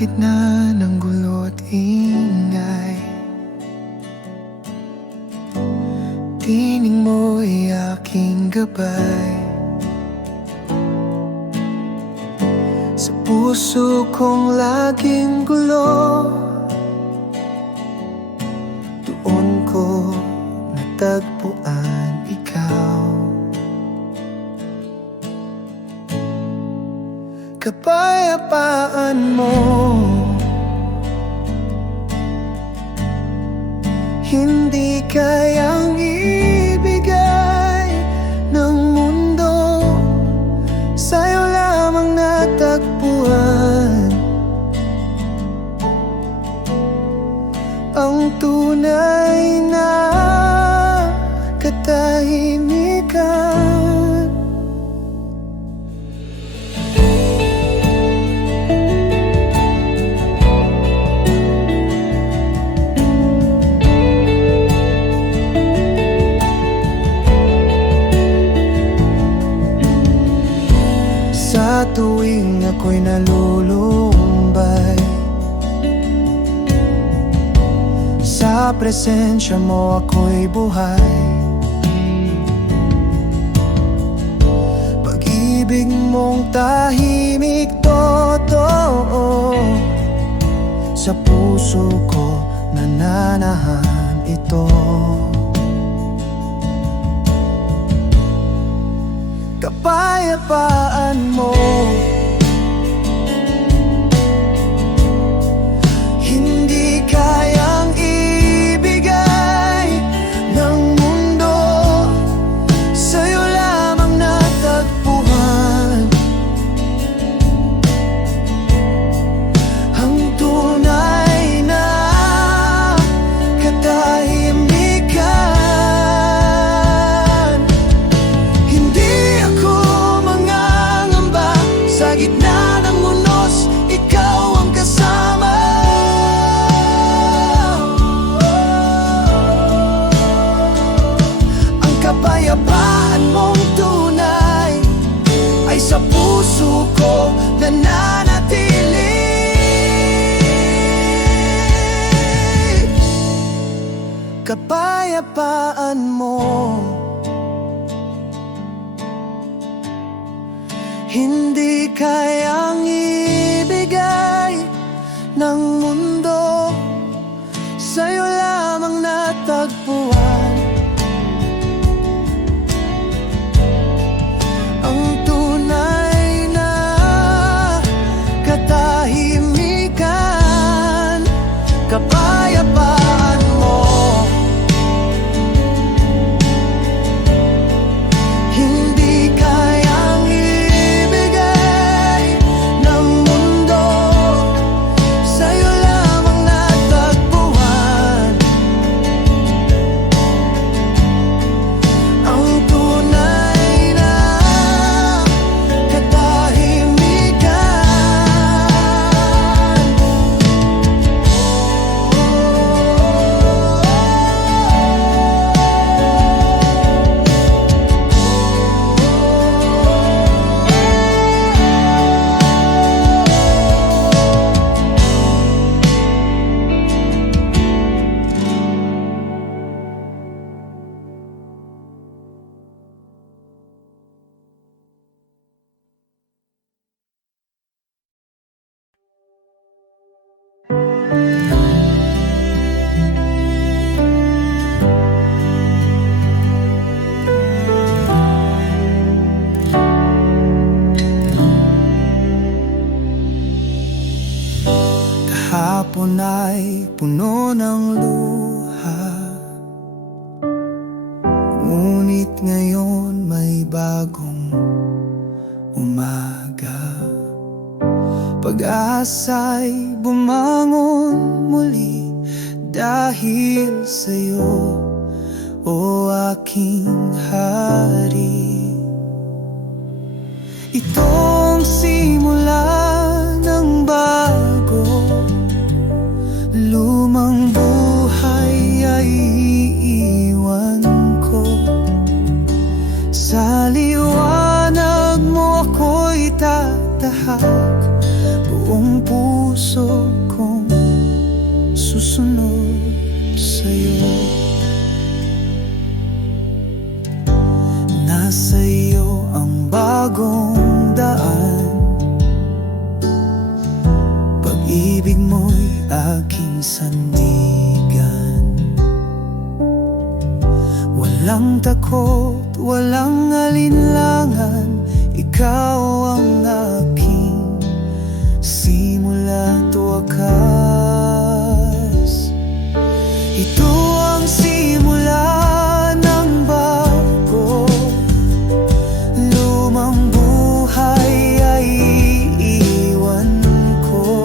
gitna ng gulo at ingay, tining mo'y aking gabay. Sa puso kong laging gulo, doon ko natagpuan ikaw. Kapayapaan mo, hindi kayang ibigay ng mundo, sa'yo lamang natagpuan ang tunay na katahimikan. Sa tuwing ako'y nalulumbay, sa presensya mo ako'y buhay. Pag-ibig mong tahimik, totoo, sa puso ko nananahan ito. Kapayapaan mo, hindi kayang ibigay ng mundo, sa'yo lamang natagpuan ang tunay na katahimikan. Sa gitna ng unos, ikaw ang kasama. Ang kapayapaan mong tunay ay sa puso ko nananatili. Kapayapaan mo, hindi kayang ibigay ng mundo, sa'yo lamang natagpuan ang tunay na katahimikan. Kapayapaan mo, hindi kayang kahapon ay puno ng luha, ngunit ngayon may bagong umaga. Pag-asa'y bumangon muli dahil sa'yo, o aking hari. Itong simula ng bago, lumang buhay ay iiwan ko. Sa liwanag mo ako'y tatahak, buong puso puso kong susunod sa'yo. Nasa iyo ang bagong daan, pag-ibig mo'y aking sandigan. Walang takot, walang alinlangan, ikaw ang aking simula't wakas. Ito ang simula ng bago, lumang buhay ay iiwan ko.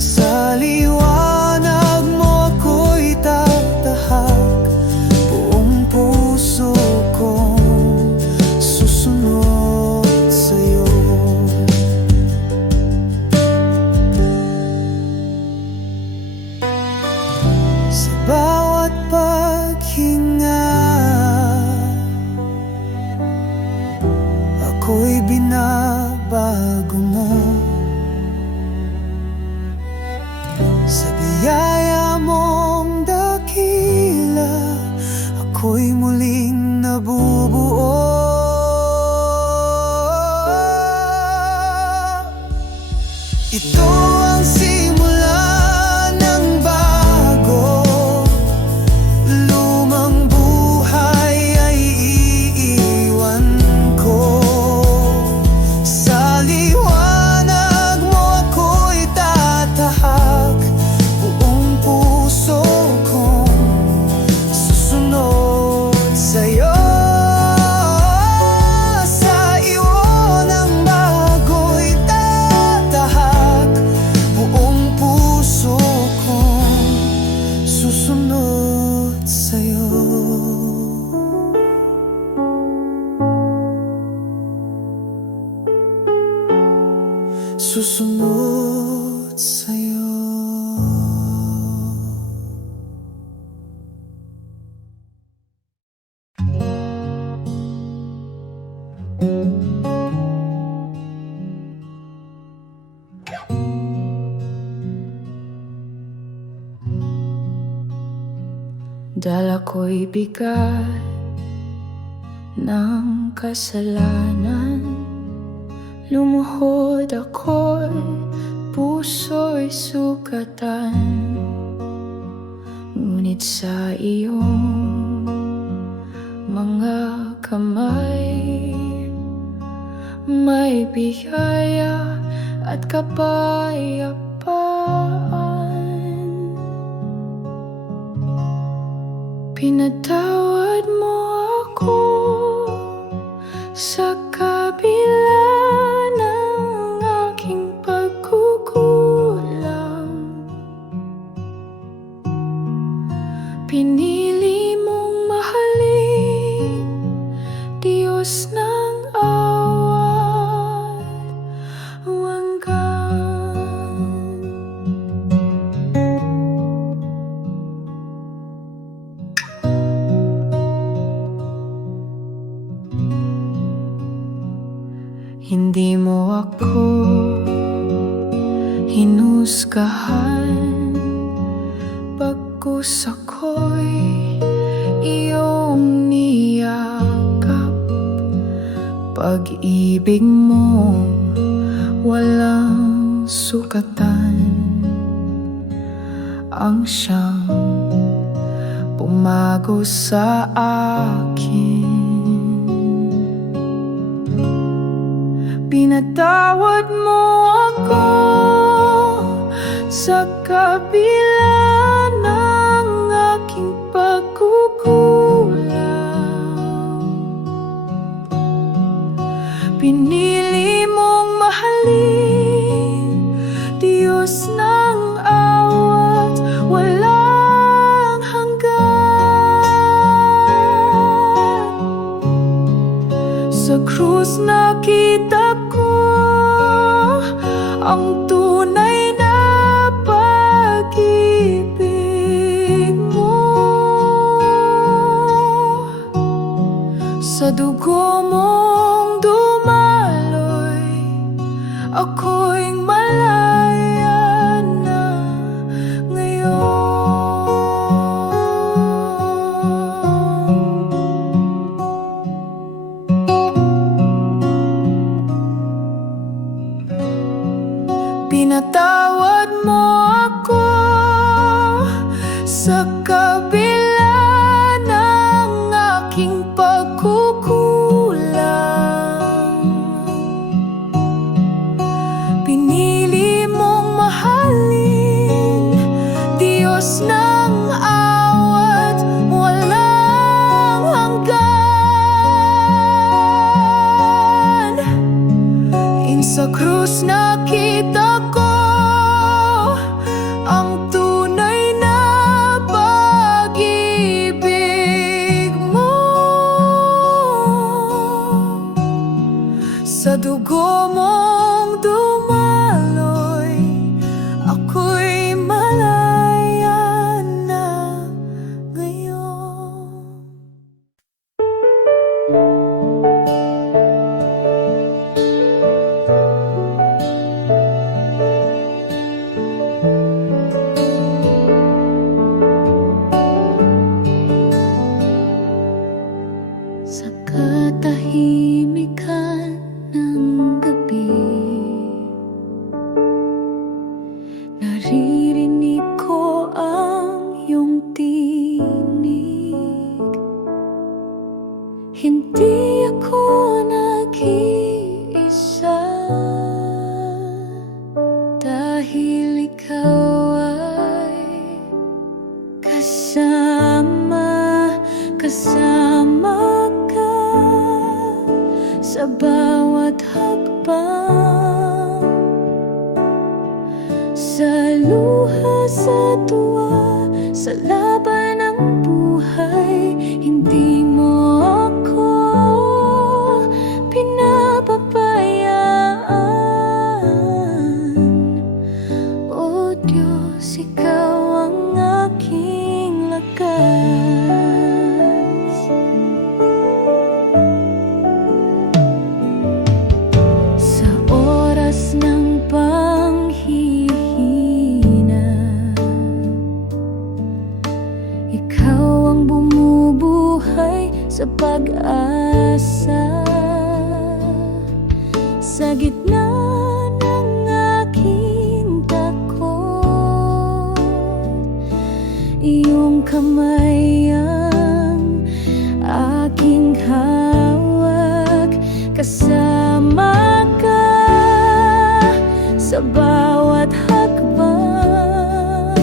Sa liwanag mo ako'y tatahak, buong puso kong susunod sa'yo. Sa bawat paghinga, ako'y binabago mo. Sa biyaya mong dakila, ako'y muling nabubuo. Ito ang simula ng bago, lumang buhay ay iiwan ko. Sa liwanag mo ako'y tatahak, buong puso kong susunod sa'yo. Sa iyo ng bago'y tatahak, buong puso kong susunod sa'yo. Susunod sa'yo. Dala ko'y bigat ng kasalanan, lumuhod ako'y puso'y sugatan. Ngunit sa iyong mga kamay may biyaya at kapayapaan. Pinatawad mo ako sa kabila ng aking pagkukulang. Pinili mong mahalin, Diyos ng awat wagan. Hindi mo ako hinusgahan, pagkus ako'y iyong niyakap. Pag-ibig mo walang sukatan, ang siyang pumago sa akin. Pinatawad mo ako sa kabila ng aking pagkukulang. Pinili mong mahalin, Diyos ng awat walang hanggan. Sa krus nakita ko ang tunay na pag-ibig mo. Sa dugo mong dumaloy, ako'y malay Pinatawad mo ako sa kabila ng aking pagkukulang. Pinili mong mahalin, Diyos ng awat walang hanggan. Sa krus nakita ko ang tunay na pag-ibig mo. Sa dugo mong dumaloy, ako'y malaya na ngayon. Sa katahimikan ng gabi, naririnig ko ang iyong tinig. Hindi ako nag-iisa, dahil ikaw ay kasama ka sa bawat hakbang, sa luha, sa tuwa, sa laban ng buhay. Hindi mo ako pinapabayaan. O Diyos, ikaw ang aking lakas. Sa oras ng panghihina, ikaw ang bumubuhay sa pag-asa. Sa gitna ng aking takot, iyong kamay ang aking hawak. Kasama ka sa bawat hakbang,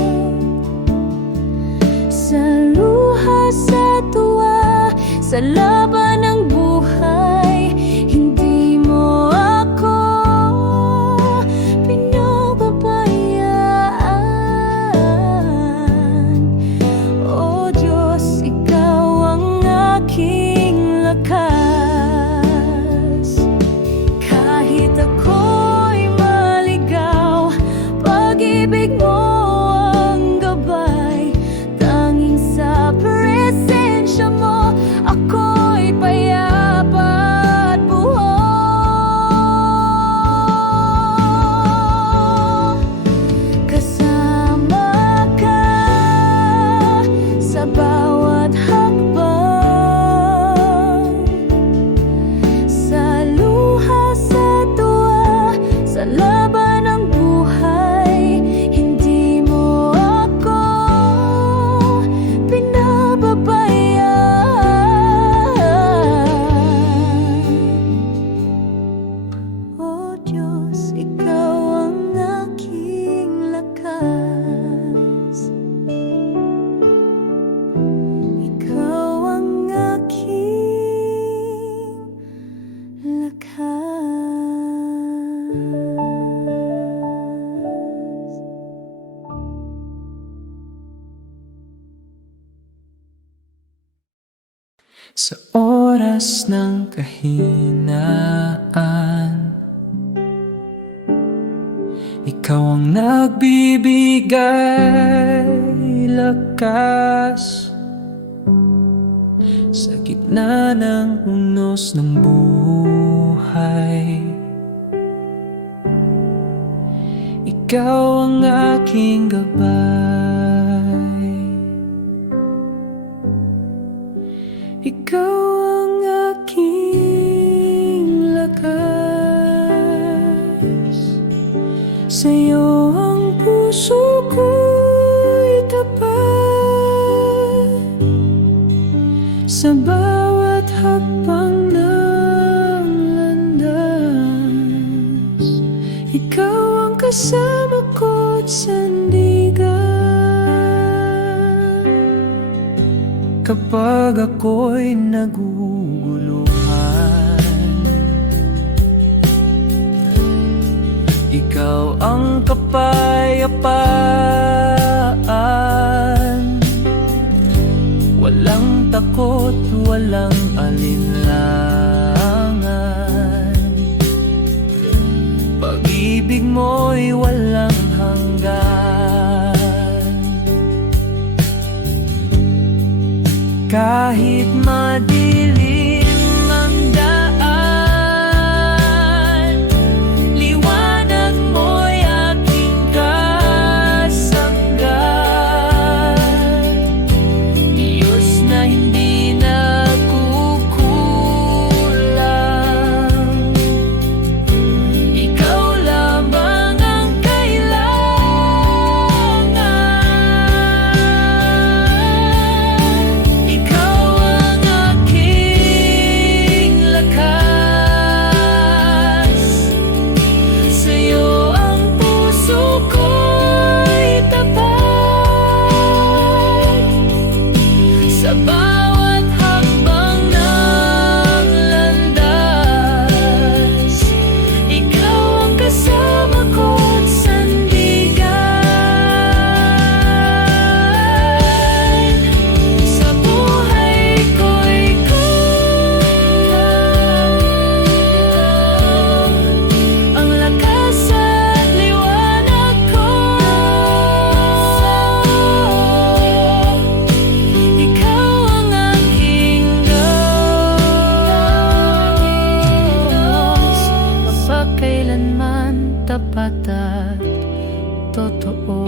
sa luha, sa tuwa, sa laban ng buhay. Hindi mo ako pinababayaan. O Diyos, ikaw ang aking lakas. Kahit ako'y maligaw, pag-ibig mo ang gabay. Tanging sa presensya mo, ako'y payapa at buo. Kasama ka sa bawat hakbang, sa luha, sa tuwa, sa laban ng buhay. Hindi mo ako pinababayaan. O Diyos, ikaw ang aking lakas. Ikaw ang aking lakas. Sa oras ng kahinaan, ikaw ang nagbibigay lakas. Sa gitna ng unos ng buhay, ikaw ang aking gabay. Ikaw ang aking lakas. Sa'yo ang puso ko'y tapat. Sa bawat hakbang ng landas, ikaw ang kasama ko't sandigan. Kapag ako'y naguguluhan, ikaw ang kapayapaan. Walang takot, walang alinlangan. Pag-ibig mo'y walang hanggan. Kahit madilim ang daan, liwanag mo'y aking kasanggan. Diyos na hindi nagkukulang, ikaw lamang ang kailangan. Ikaw ang aking lakas. Sa'yo ang puso ko'y tapat. Sa bawat hakbang ng landas, ikaw ang kasama ko't sandigan. Sa buhay ko ikaw ang lakas at liwanag ko. Ikaw ang aking Diyos, mapagkailanman tapat at totoo.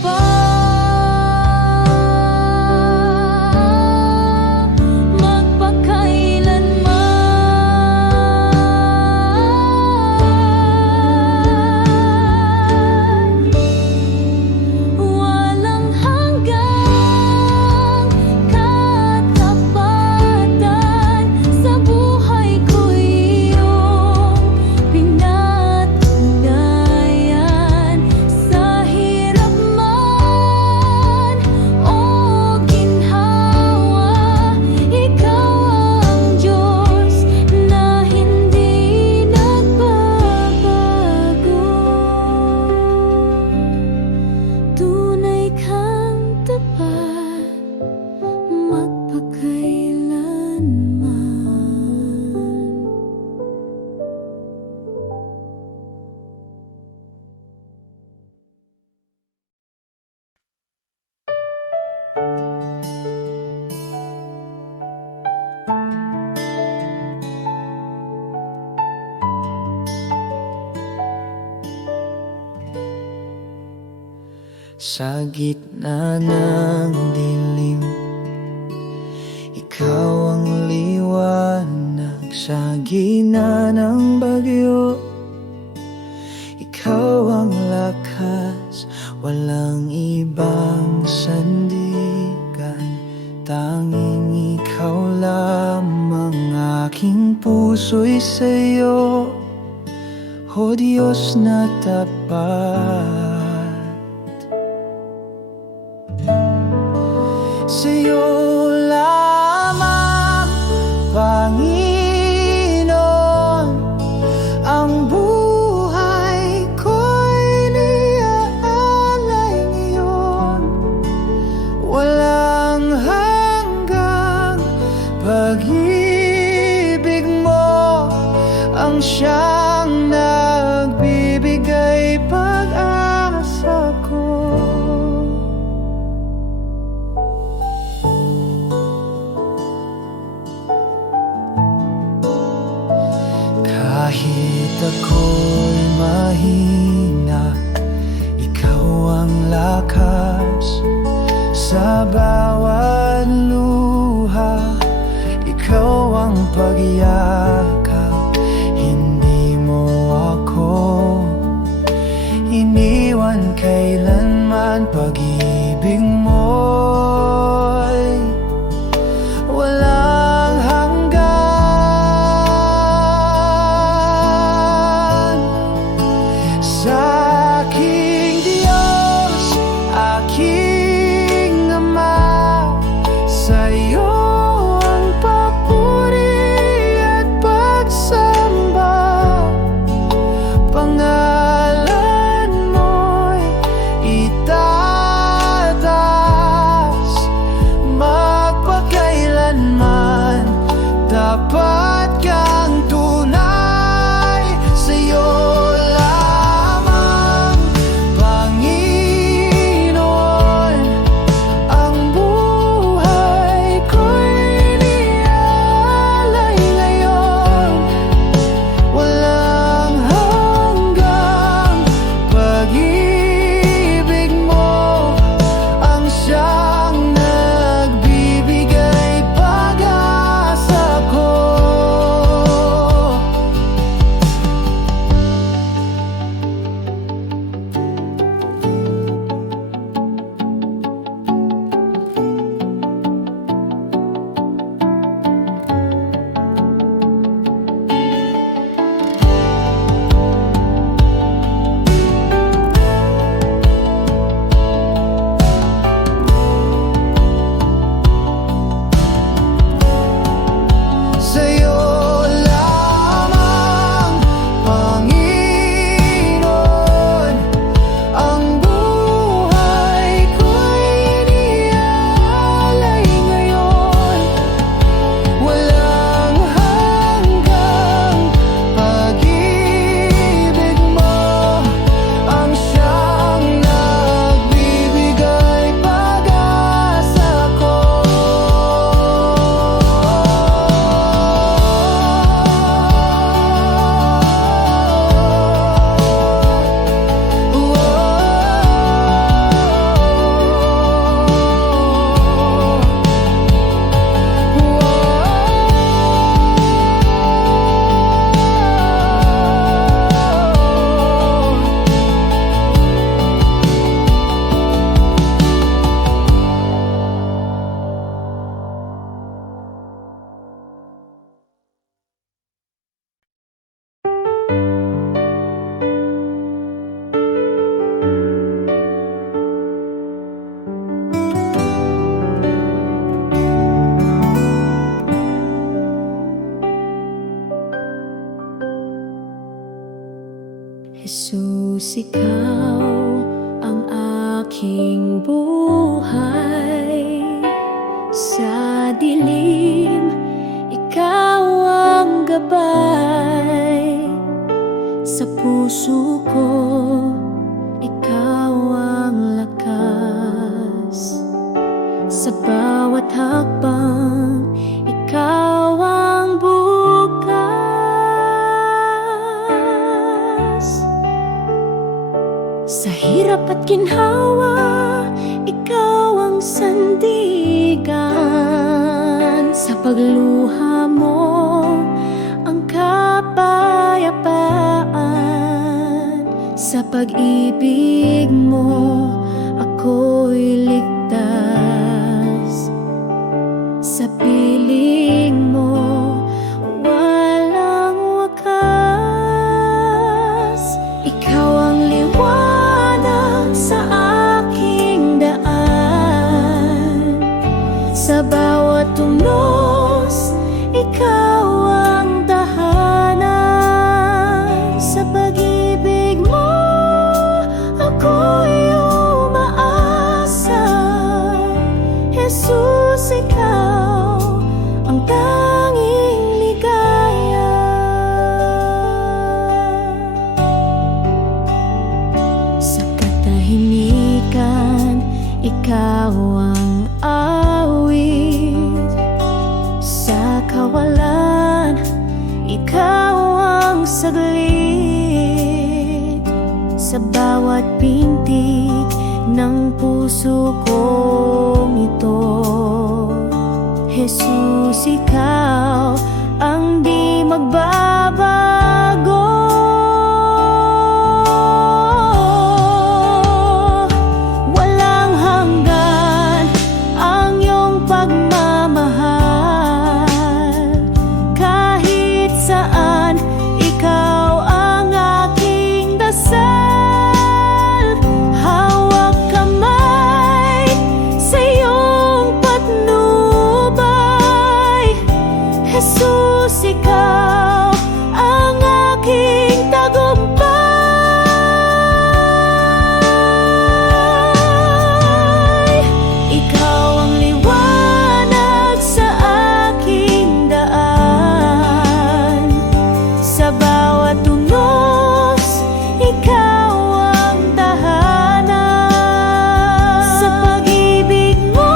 pa magpakailanman. Walang hanggang katapatan, sa buhay ko'y iyong pinatunayan. Sa hirap man o ginhawa, ikaw ang Diyos na hindi nagbabago. Tunay kang tapat, magpakailanman. Sa gitna ng dilim, ikaw ang liwanag. Sa gitna ng bagyo, ikaw ang lakas. Walang ibang sandigan, tanging ikaw lamang. Aking puso'y sa'yo, o Diyos na tapat. Sa'yo lamang, Panginoon, ang buhay ko'y niaalay ngayon. Walang hanggang pag-ibig mo ang siyang nagbibigay pag-asa ko. Kahit ako'y mahina, ikaw ang lakas. Sa bawat luha, ikaw ang pagyakap. Hindi mo ako iniwan kailanman. Pag-ibig mo'y walang hanggan. Sa aking Diyos, aking Ama, sa'yo ang papuri at pagsamba. Pangalan mo'y itaas. aking buhay. Sa dilim, ikaw ang gabay. Sa puso ko, ikaw ang lakas. Sa bawat hakbang, ikaw ang bukas. Sa hirap at ginhawa, ikaw ang sandigan. Sa pagluha mo, ang kapayapaan. Sa pag-ibig mo, ako'y ligtas. Sa piling mo, walang wakas. Ikaw ang liwanag sa aking daan. Sa bawat tunos, ikaw ang tahanan. Sa pag-ibig mo, ako'y umaasa. Jesus, ikaw ang tanging ligaya. Sa katahimikan, ikaw ang awit. Sa kawalan, ikaw ang saglit. Sa bawat pintig ng puso kong ito, Jesus, ikaw ang di magbabago. Walang hanggan ang iyong pagmamahal. Kahit saan, ikaw ang aking dasal. Hawak kamay sa iyong patnubay. Jesus, ikaw ang aking tagumpay. Ikaw ang liwanag sa aking daan. Sa bawat tunos, ikaw ang tahanan. Sa pag-ibig mo,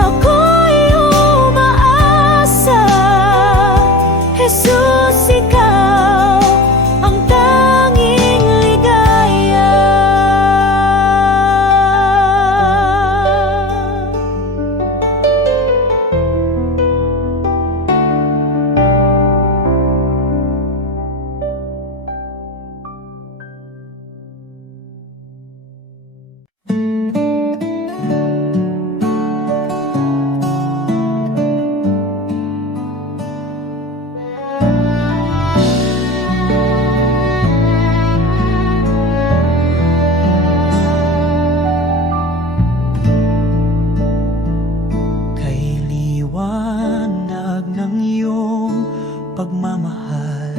ako'y umaasa. Jesus, ikaw ang tanging ligaya. Kay liwanag ng iyong pagmamahal.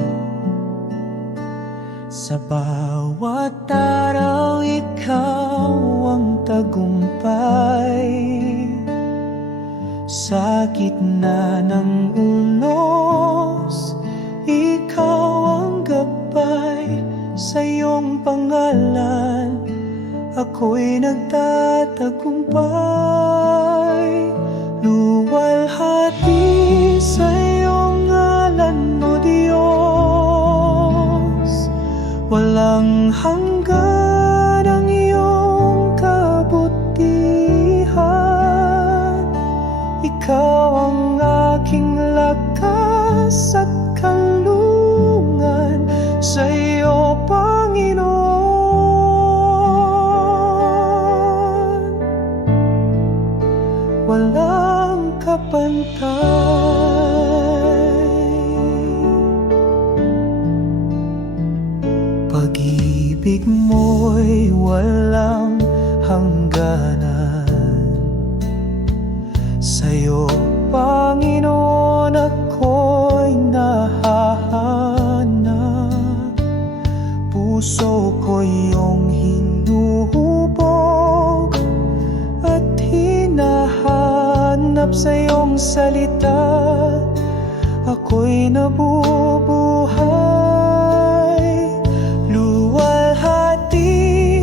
Sa bawat araw, ikaw ang tagumpay. Sa gitna ng unos, ikaw ang gabay. Sa iyong pangalan, ako'y nagtatagumpay. Luwalhati sa iyong ngalan, O Diyos. Walang hanggan ang iyong kabutihan. Ikaw ang aking lakas at kalungan. Sa iyo, Panginoon, walang kapantay. Pag-ibig mo'y walang hangganan. Sa'yo, Panginoon, ako'y nahahanap. Puso ko iyong hinuhubog. iyong salita, ako'y nabubuhay. Luwalhati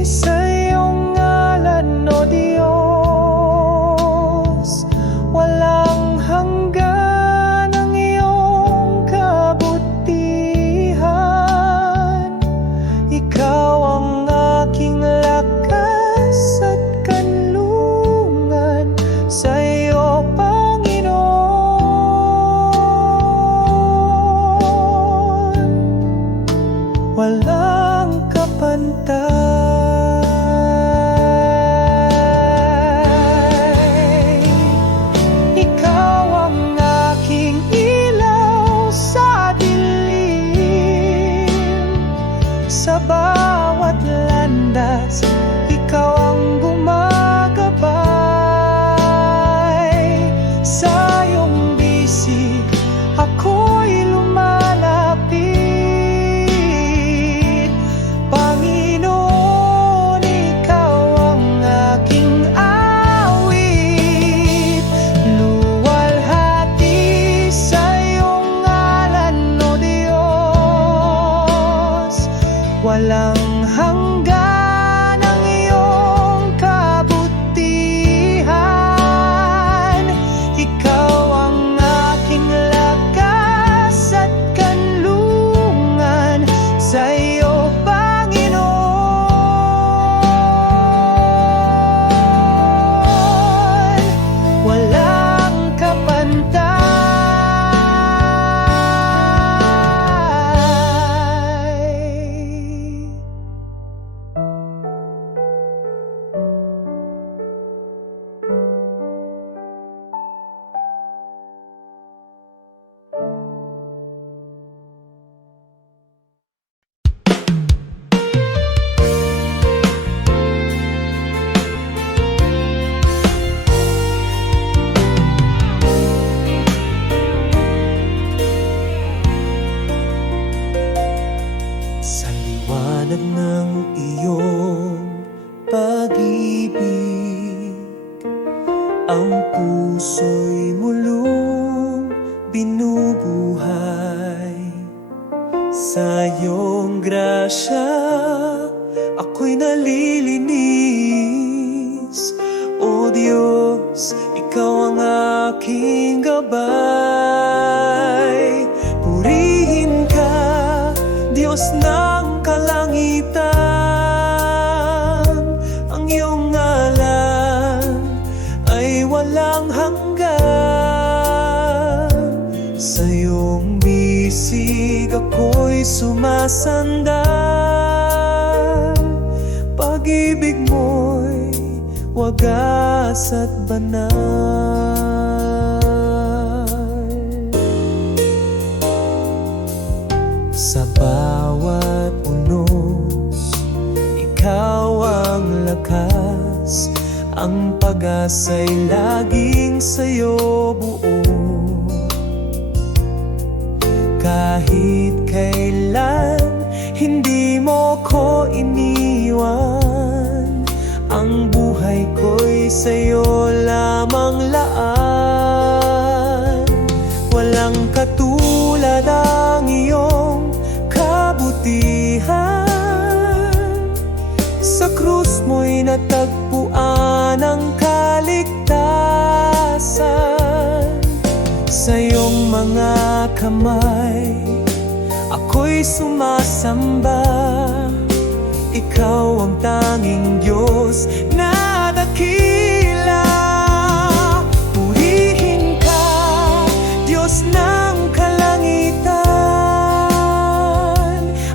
sa iyong ngalan, O Diyos. Walang hanggan ang iyong kabutihan. Ikaw ang aking lakas at kanlungan, sa iyo, Panginoon. Walang kapantay. Ikaw ang aking ilaw sa dilim. Sa bawat landas, ikaw ang gumagabay. Sa iyong bisig, ako'y lumalapit. Panginoon, ikaw ang aking awit. Luwalhati sa iyong ngalan, O Diyos. Walang hanggan ang iyong kabutihan. Ikaw ang aking lakas at kanlungan, sa iyo, Panginoon. Walang kapantay. Sa liwanag ng iyong pag-ibig, ang puso'y mulong binubuhay. Sa iyong grasya, ako'y nalilinis. O Diyos, ikaw ang aking gabay. Purihin ka, Diyos ng kalangitan. Ang iyong ngalan ay walang hanggan. Sa iyong bisig, ako'y sumasandal. Pag-ibig mo'y wagas at banal. Sa bawat unos, ikaw ang lakas. Ang pag-asa'y laging sa'yo buo. Kahit kailan, hindi mo ko iniwan. Ang buhay ko'y sa'yo lamang laan. Walang katulad ang iyong kabutihan. Sa krus mo'y natagpuan ang kaligtasan. Sa iyong mga kamay, ako'y sumasamba. Ikaw ang tanging Diyos na dakila. Purihin ka, Diyos ng kalangitan.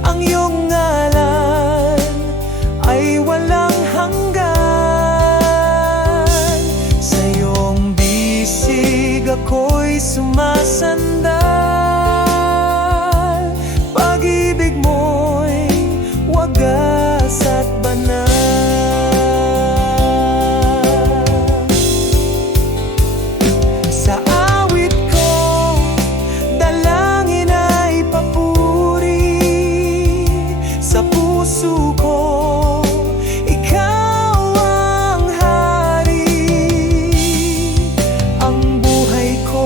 Ang iyong ngalan ay walang hanggan. Sa iyong bisig, ako'y sumasandal. Pag-ibig mo'y wagas at banal. Sa awit ko, dalangin ay papuri. Sa puso ko, ikaw ang hari. Ang buhay ko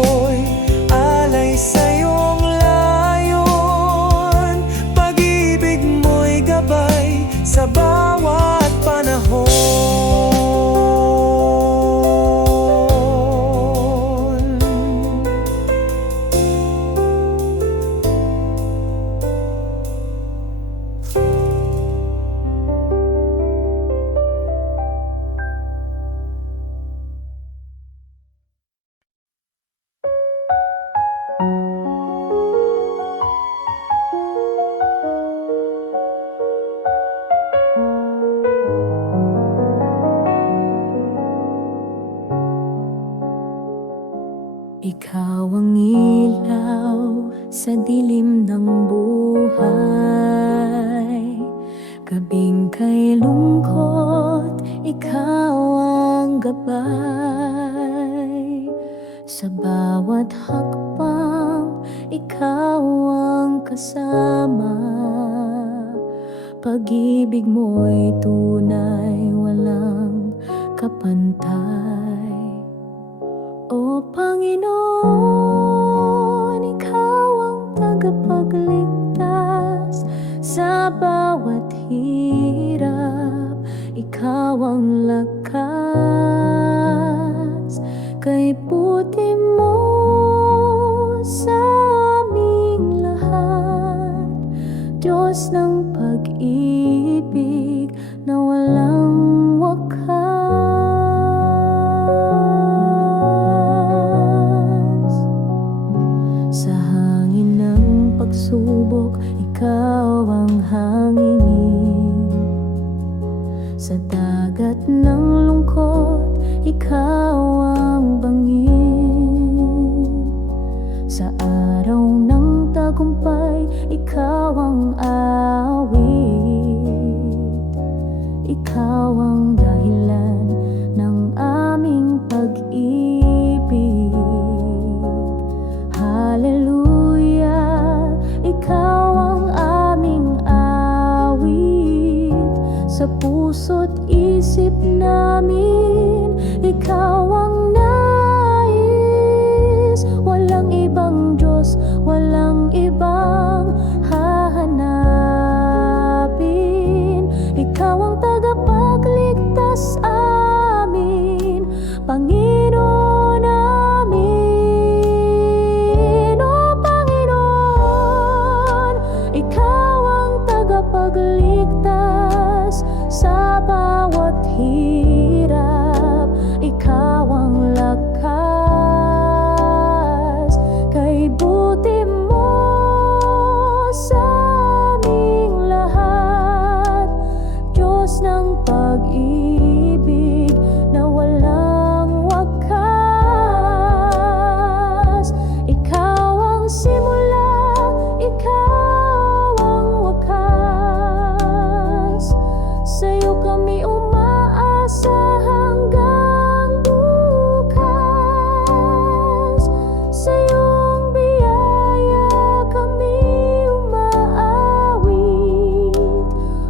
Ikaw ang ilaw sa dilim ng buhay. Gabing kay lungkot, ikaw ang gabay. Sa bawat hakbang, ikaw ang kasama. Pag-ibig mo'y tunay, walang kapantay. O Panginoon, ikaw ang tagapagligtas sa bawat hirap. Ikaw ang lakas, kay puti mo sa aming lahat. Diyos ng pag-ibig na walang wakas. Sa hangin ng pagsubok, ikaw ang hangin. Sa dagat ng lungkot, ikaw ang bangin. Sa araw ng tagumpay, ikaw ang awit. Ikaw ang dahilan ng aming pag-ibig. Hallelujah, ikaw ang aming awit. Sa puso't isip namin, ikaw ang nais. Walang ibang Diyos, walang ibang hahanapin. Ikaw ang tagapagligtas amin, Panginoon namin. O Panginoon, ikaw ang tagapagligtas sa bawat hirap. Ikaw ang lakas, kay buti mo sa aming lahat. Diyos ng pag-ibig na walang wakas. Ikaw ang simula, ikaw ang wakas. Sa'yo kami umaasa hanggang bukas. Sa iyong biyaya kami umaawit.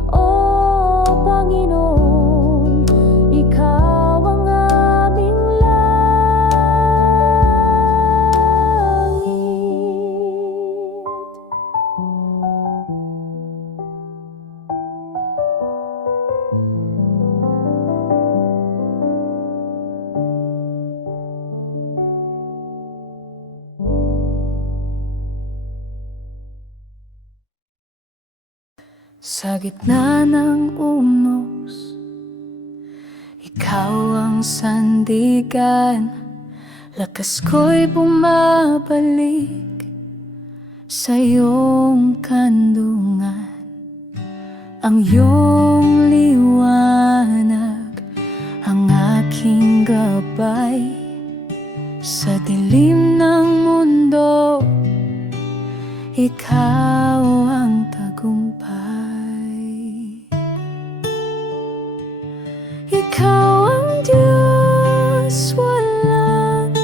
O Panginoon, ikaw ang aming langit. Sa gitna ng unos, ikaw ang sandigan. Lakas ko'y bumabalik sa iyong kandungan. Ang iyong liwanag ang aking gabay. Sa dilim ng mundo, ikaw ang tagumpay. Ikaw ang Diyos, walang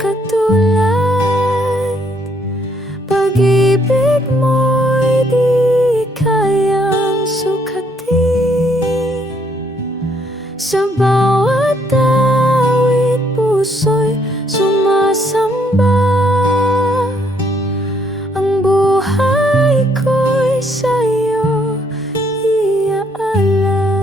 katulad. Pag-ibig mo'y di kayang sukatin. Sa bawat awit, puso'y sumasamba. Ang buhay ko'y sa'yo iaalay.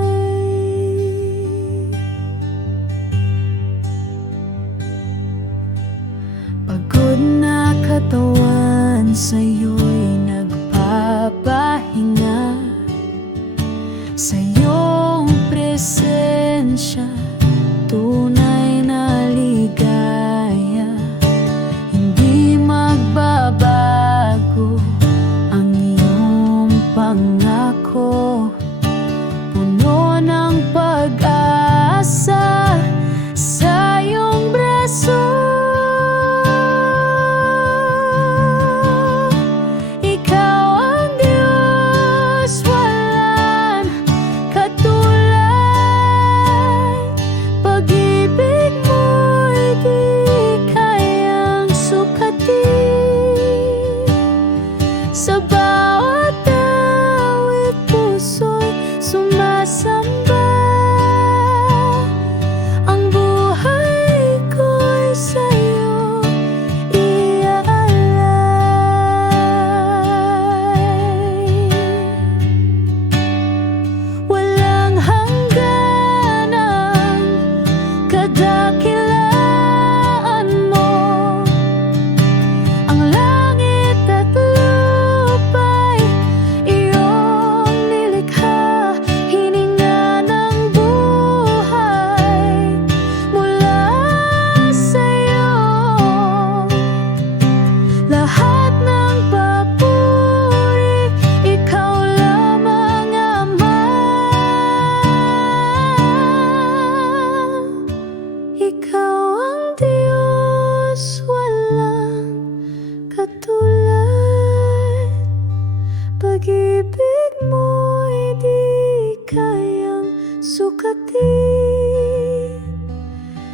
Pagod na katawan, sa'yo'y nagpapahinga. Sa iyong presensya, tunay na ligaya. Hindi magbabago ang iyong pangako. Puno ng pag-asa sa iyong braso.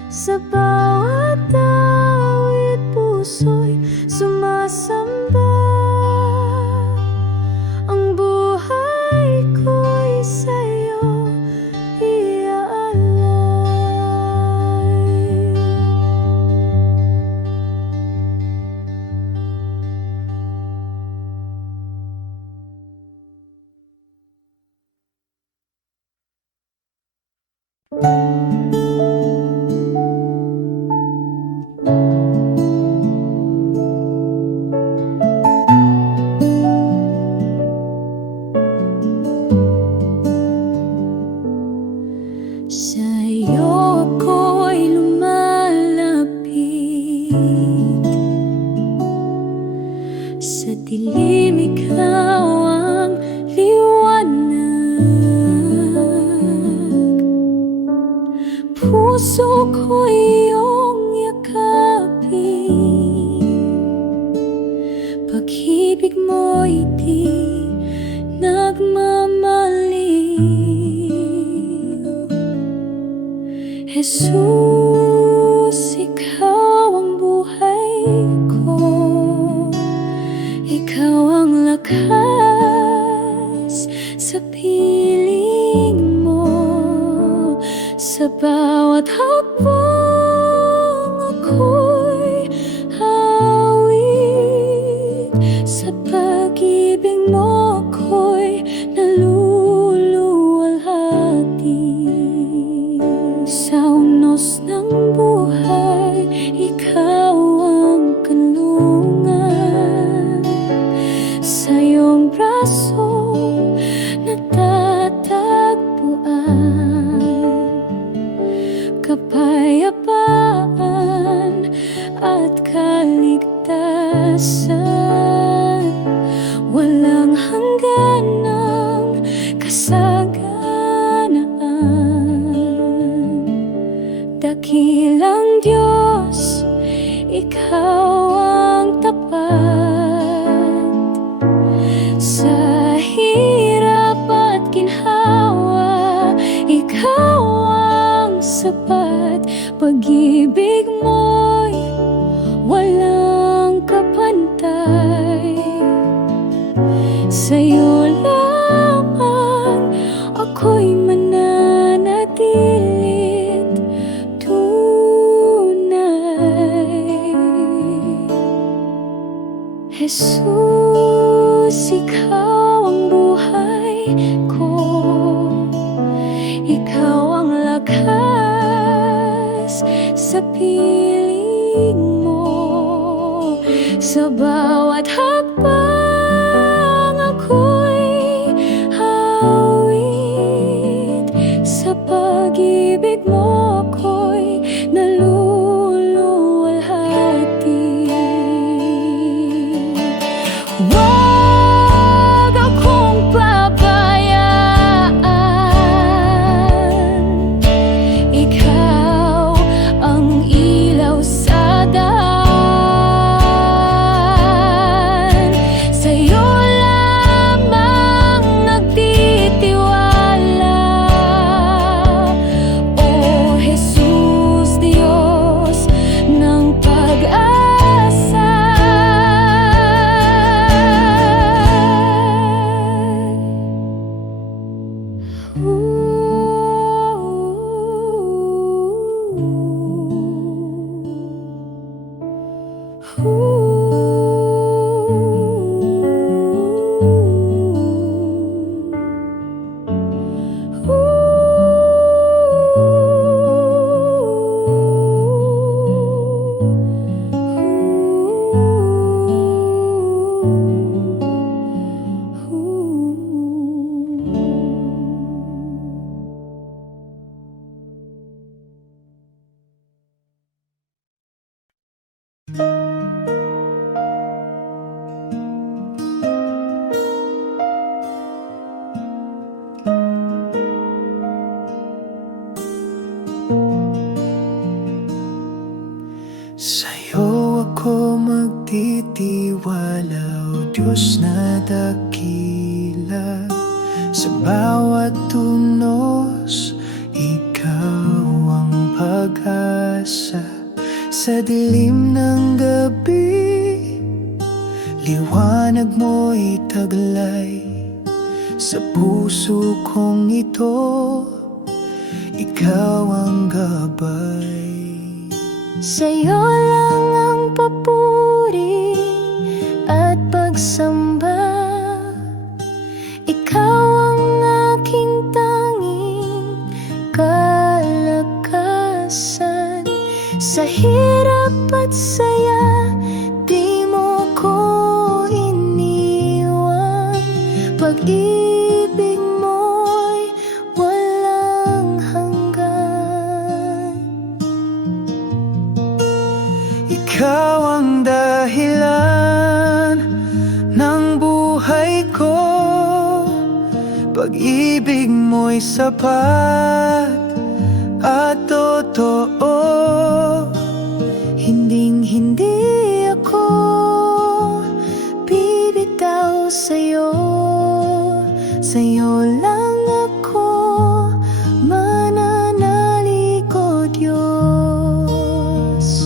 Sa bawat awit puso'y sumasamba. Ang buhay ko'y sa'yo iaalay. Sa'yo ako'y lumalapit, sa dilim ikaw ang liwanag. Puso ko iyong yakapin, pag-ibig mo'y di nagmamaliw. Jesus, ikaw ang buhay ko, ikaw ang lakas sa piling mo. Sa bawat hakbang ako'y hawig, sa pag-ibig mo ako'y naluluwalhati. Sa unos ng buhay, ikaw ang kanlungan. Sa iyong braso natatagpuan kapayapaan at kaligtasan. Walang hangganang kasaganaan. Dakilang Diyos, ikaw ang tapat. Sa hirap at ginhawa, ikaw ang sapat. Pag-ibig mo'y walang kapantay. Sa'yo lamang ako'y mananatilit tunay. Jesus, ikaw ang buhay ko, ikaw ang lakas sa piling mo. Sa bawat hakbang ako'y hawit, sa pag-ibig mo ako'y naluluwalhati. Huwag akong pabayaan, ikaw ang ilaw sa daan. Sa'yo lamang nagtitiwala, O Jesus, Diyos ng pag-asa. Sa'yo ako magtitiwala, O Diyos na dakila. Sa bawat tunos, Ikaw ang pag-asa. pag-asa sa dilim ng gabi. Liwanag mo'y taglay sa puso kong ito. Ikaw ang gabay. Sa'yo lang ang papuri at pagsamba. Ikaw ang aking tanging kalakasan. Sa hirap at saya, di mo ko iniwan. Pag-ibig mo'y walang hanggan. Ikaw ang dahilan ng buhay ko. Pag-ibig mo'y sapat at totoo. Hinding-hindi ako bibitaw sa'yo. Sa'yo lang ako mananalig, o Diyos.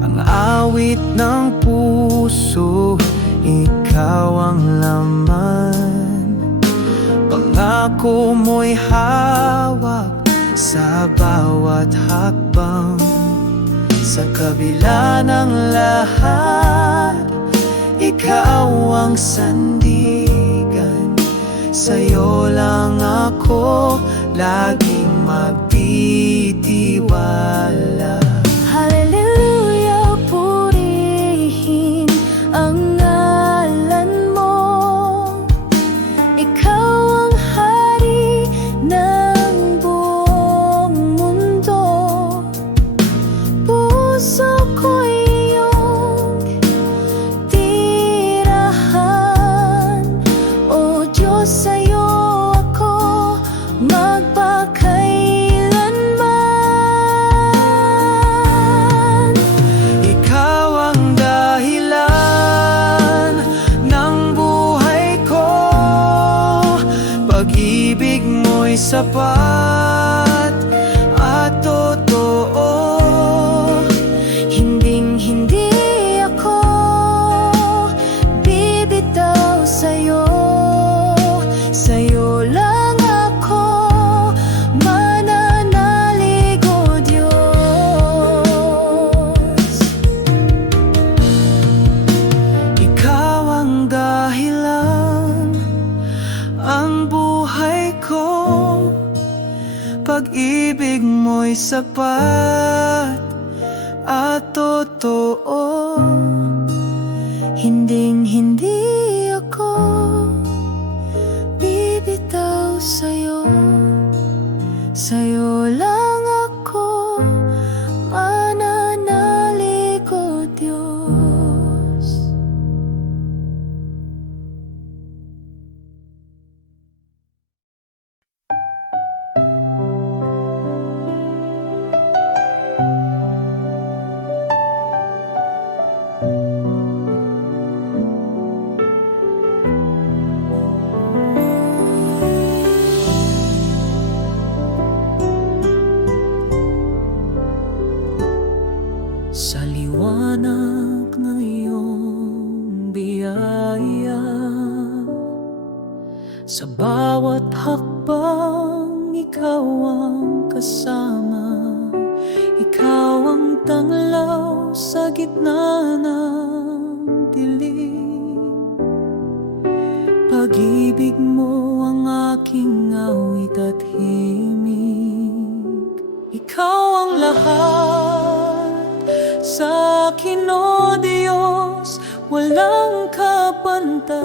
Ang awit ng puso, ikaw ang laman. Pangako mo'y hawak sa bawat hakbang. Sa kabila ng lahat, ikaw ang sandigan. Sa'yo lang ako laging magtitiwala. Hallelujah, purihin ang ngalan mo. Ikaw ang hari ng buong mundo. Puso ko'y iyong tirahan. O Diyos, sa'yo ako magpakailanman. Ikaw ang dahilan ng buhay ko. Pag-ibig mo'y sapat at totoo. Hinding-hindi ako bibitaw sa'yo. Sa'yo lang ako mananalig, o Diyos. Ikaw ang dahilan, ang buhay ko. Pag-ibig mo'y sapat at totoo. Hinding-hindi ako bibitaw sa'yo. Sa'yo lang ako mananalig, o Diyos. Sa liwanag ng iyong biyaya, sa bawat hakbang ikaw ang kasama. Ikaw ang tanglaw sa gitna ng dilim. Pag-ibig mo ang aking awit at himig. Ikaw ang lahat sa akin, o Diyos, walang kapantay.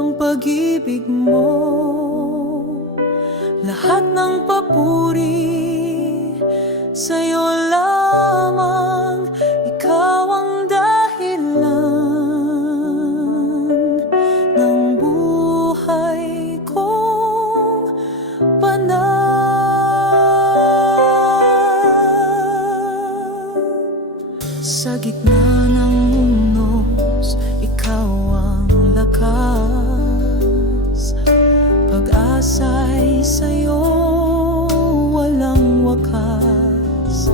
Ang pag-ibig mo, lahat ng papuri sa'yo lamang. Ikaw ang dahilan ng buhay kong panahon. Sa gitna ng unos, ikaw ang lakas. pag-asa'y sa'yo walang wakas.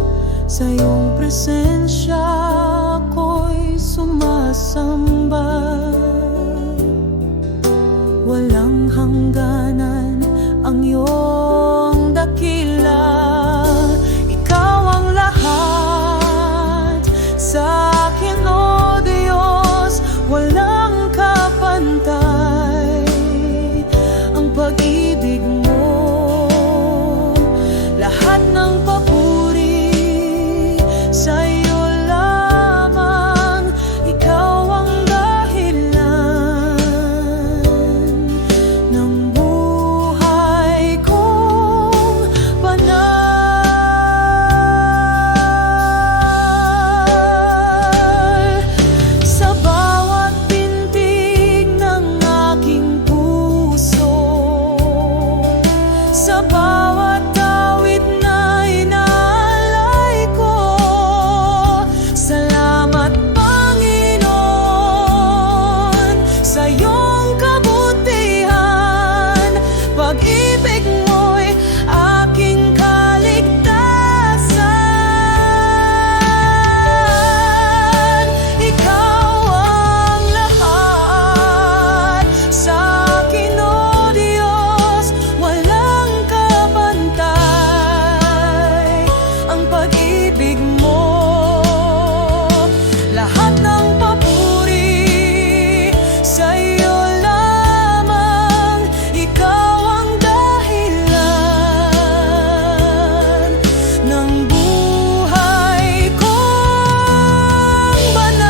Sa iyong presensya ako'y sumasamba. Walang hangganan ang iyong dakila. Ikaw ang lahat sa akin, O Diyos. Walang kapantay ang pag-ibig mo. Lahat ng papuri sa iyo lamang. Ikaw ang dahilan ng buhay kong banal. Sa bawat pintig ng aking puso, sa bawat awit na inaalay ko, salamat Panginoon sa iyong kabutihan. Pag-ibig mo'y aking kaligtasan. Ikaw ang lahat sa akin, O Diyos. Walang kabantay ang pag-ibig mo. Lahat ng papuri sa iyo lamang. Ikaw ang dahilan ng buhay kong banal.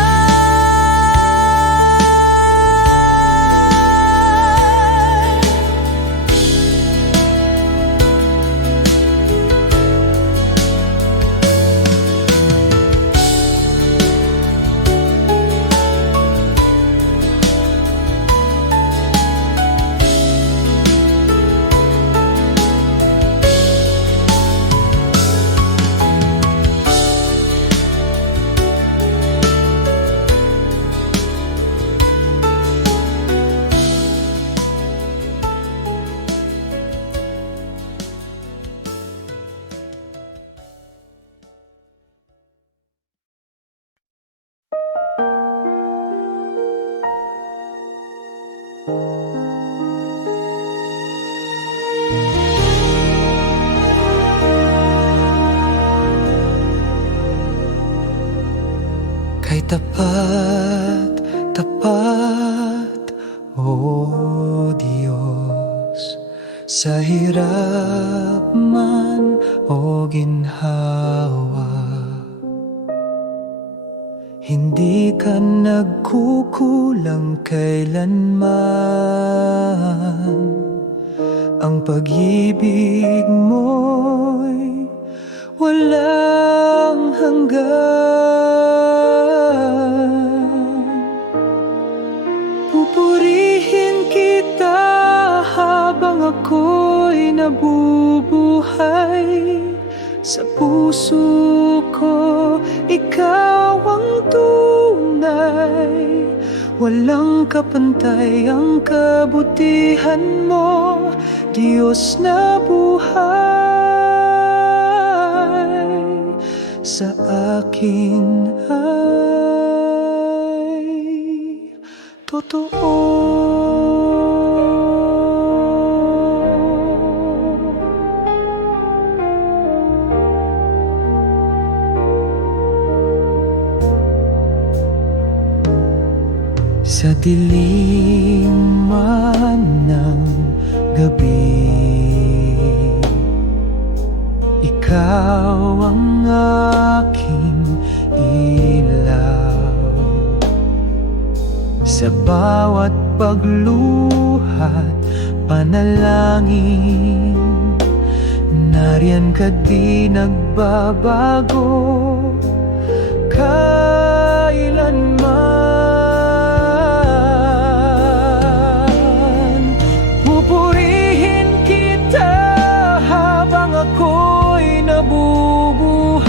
Kay tapat, tapat, O Diyos, sa hirap man o ginhawa. Hindi ka nagkukulang kailanman. Ang pag-ibig mo'y walang hanggan. Pupurihin kita habang ako'y nabubuhay. Sa puso ko, ikaw ang tunay. Walang kapantay ang kabutihan mo, Diyos na buhay. Sa akin ay totoo. Sa dilim man ng gabi, ikaw ang aking ilaw. Sa bawat pagluhat, panalangin, nariyan ka di nagbabago kailanman. Pupurihin kita habang ako'y nabubuhay.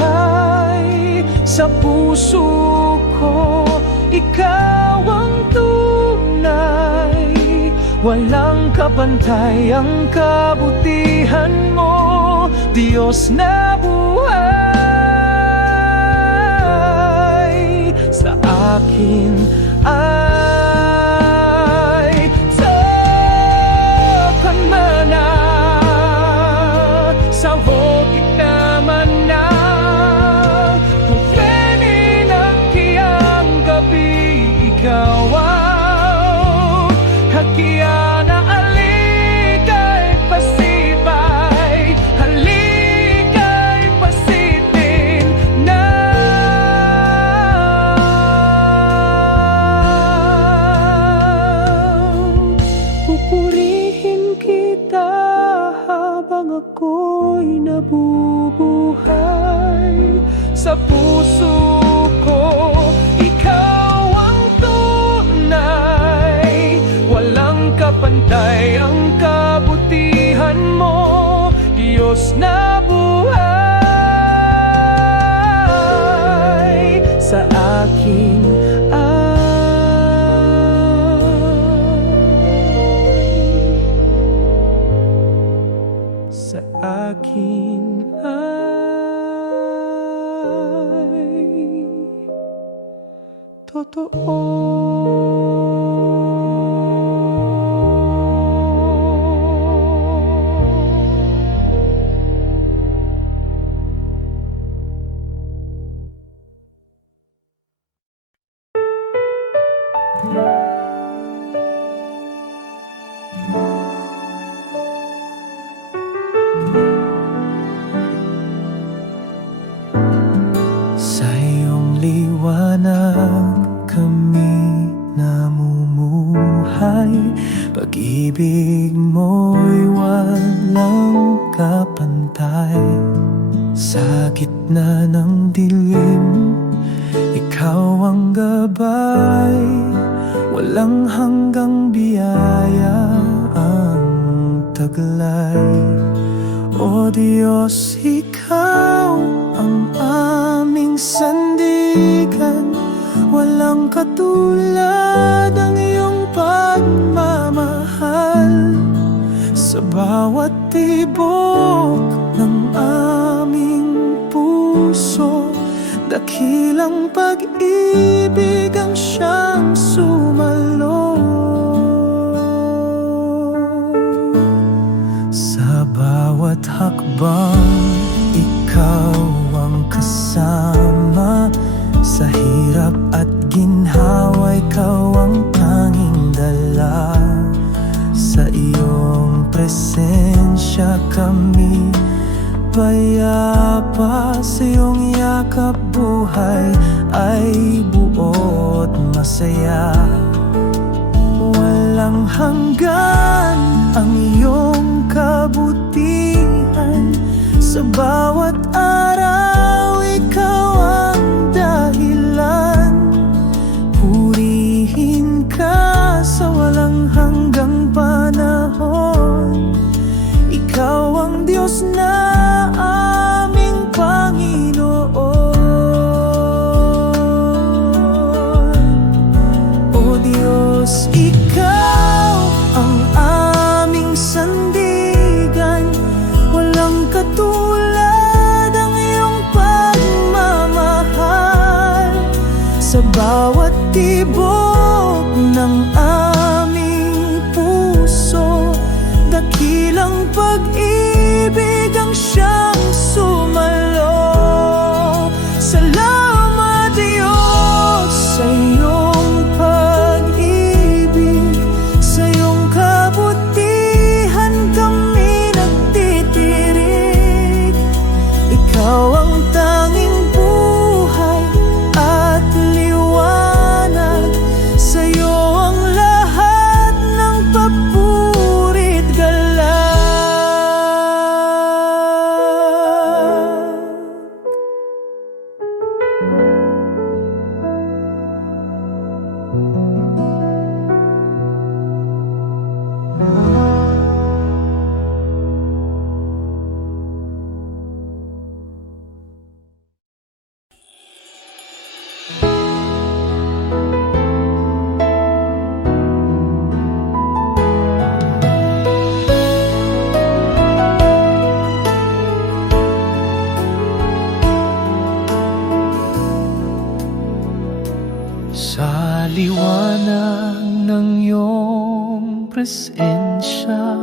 Sa puso ko, ikaw ang tunay. Walang kapantay ang kabutihan mo, Diyos na buhay sa akin ay tapanmana sa hokit naman na pupeni ng kiyang gabi. Ikaw ang hakiya na alikay pasipay, halikay pasitin na pupurihin kita habang ako'y nabubuhay. Sa puso ko, ikaw ang tunay. Walang kapantay ang kabutihan mo, Diyos na buhay sa aking sa akin ay totoo. Sa iyong liwanag kami namumuhay. Pag-ibig mo'y walang kapantay. Sa gitna ng dilim, ikaw ang gabay. Walang hanggang biyaya ang taglay. O Diyos, ikaw ang aming sandigan. Walang katulad ang iyong pagmamahal. Sa bawat tibok ng aming puso, dakilang pag-ibig ang siyang sumalo. Sa bawat hakbang, ikaw ang kasama. Sa hirap at ginhawa, ikaw ang tanging dala. Sa iyong presensya kami payapa. Sa iyong yakap buhay ay buot masaya. Walang hanggan ang iyong kabutihan. Sa bawat araw, ikaw ang dahilan. Purihin ka sa walang hanggang panahon. Ikaw ang Diyos na aming Panginoon. O Diyos, ikaw ang aming sandigan. Walang katulad ang iyong pagmamahal. Sa bawat tibok ng aming puso, dakilang pag-ibig ang siyang sumalo. Salamat Diyos sa iyong pag-ibig. Sa iyong kabutihan kami nagtitirik. Ikaw ang tanging buhay at liwanag. as in siya.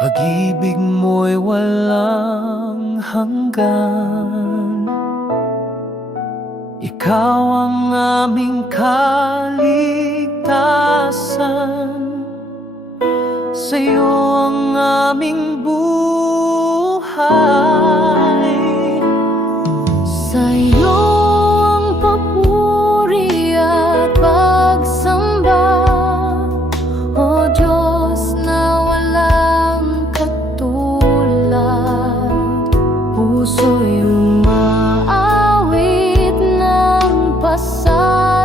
Pag-ibig mo'y walang hanggan. Ikaw ang aming kaligtasan. Sa'yo ang aming buhay. Sa'yo ang papuri at pagsamba, O Diyos na walang katulad. Puso'y umaawit ng pasasalamat.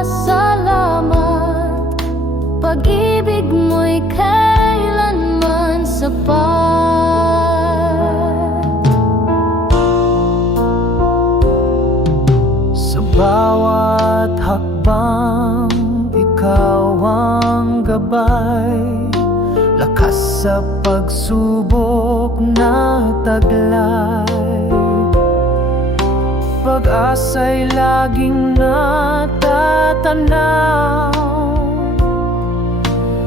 Pag-ibig mo'y kailanman sapat. Sa bawat hakbang, ikaw ang gabay. Lakas sa pagsubok na taglay. Pag-asa'y laging natatanaw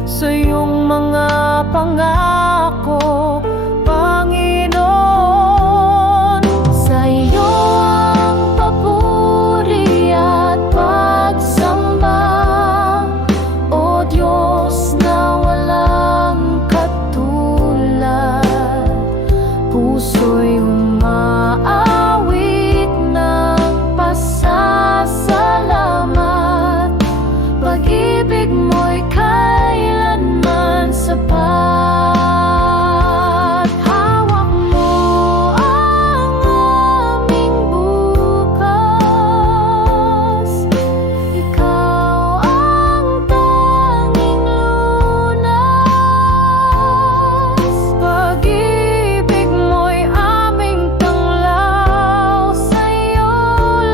sa iyong mga pangako, Panginoon. Sa'yo ang papuri at pagsamba, O Diyos na walang katulad. Puso'y umaawit ng pasasalamat. Pag-ibig mo'y kailanman sapat. Hawak mo ang aming bukas. Ikaw ang tanging lunas. Pag-ibig mo'y aming tanglaw. Sa'yo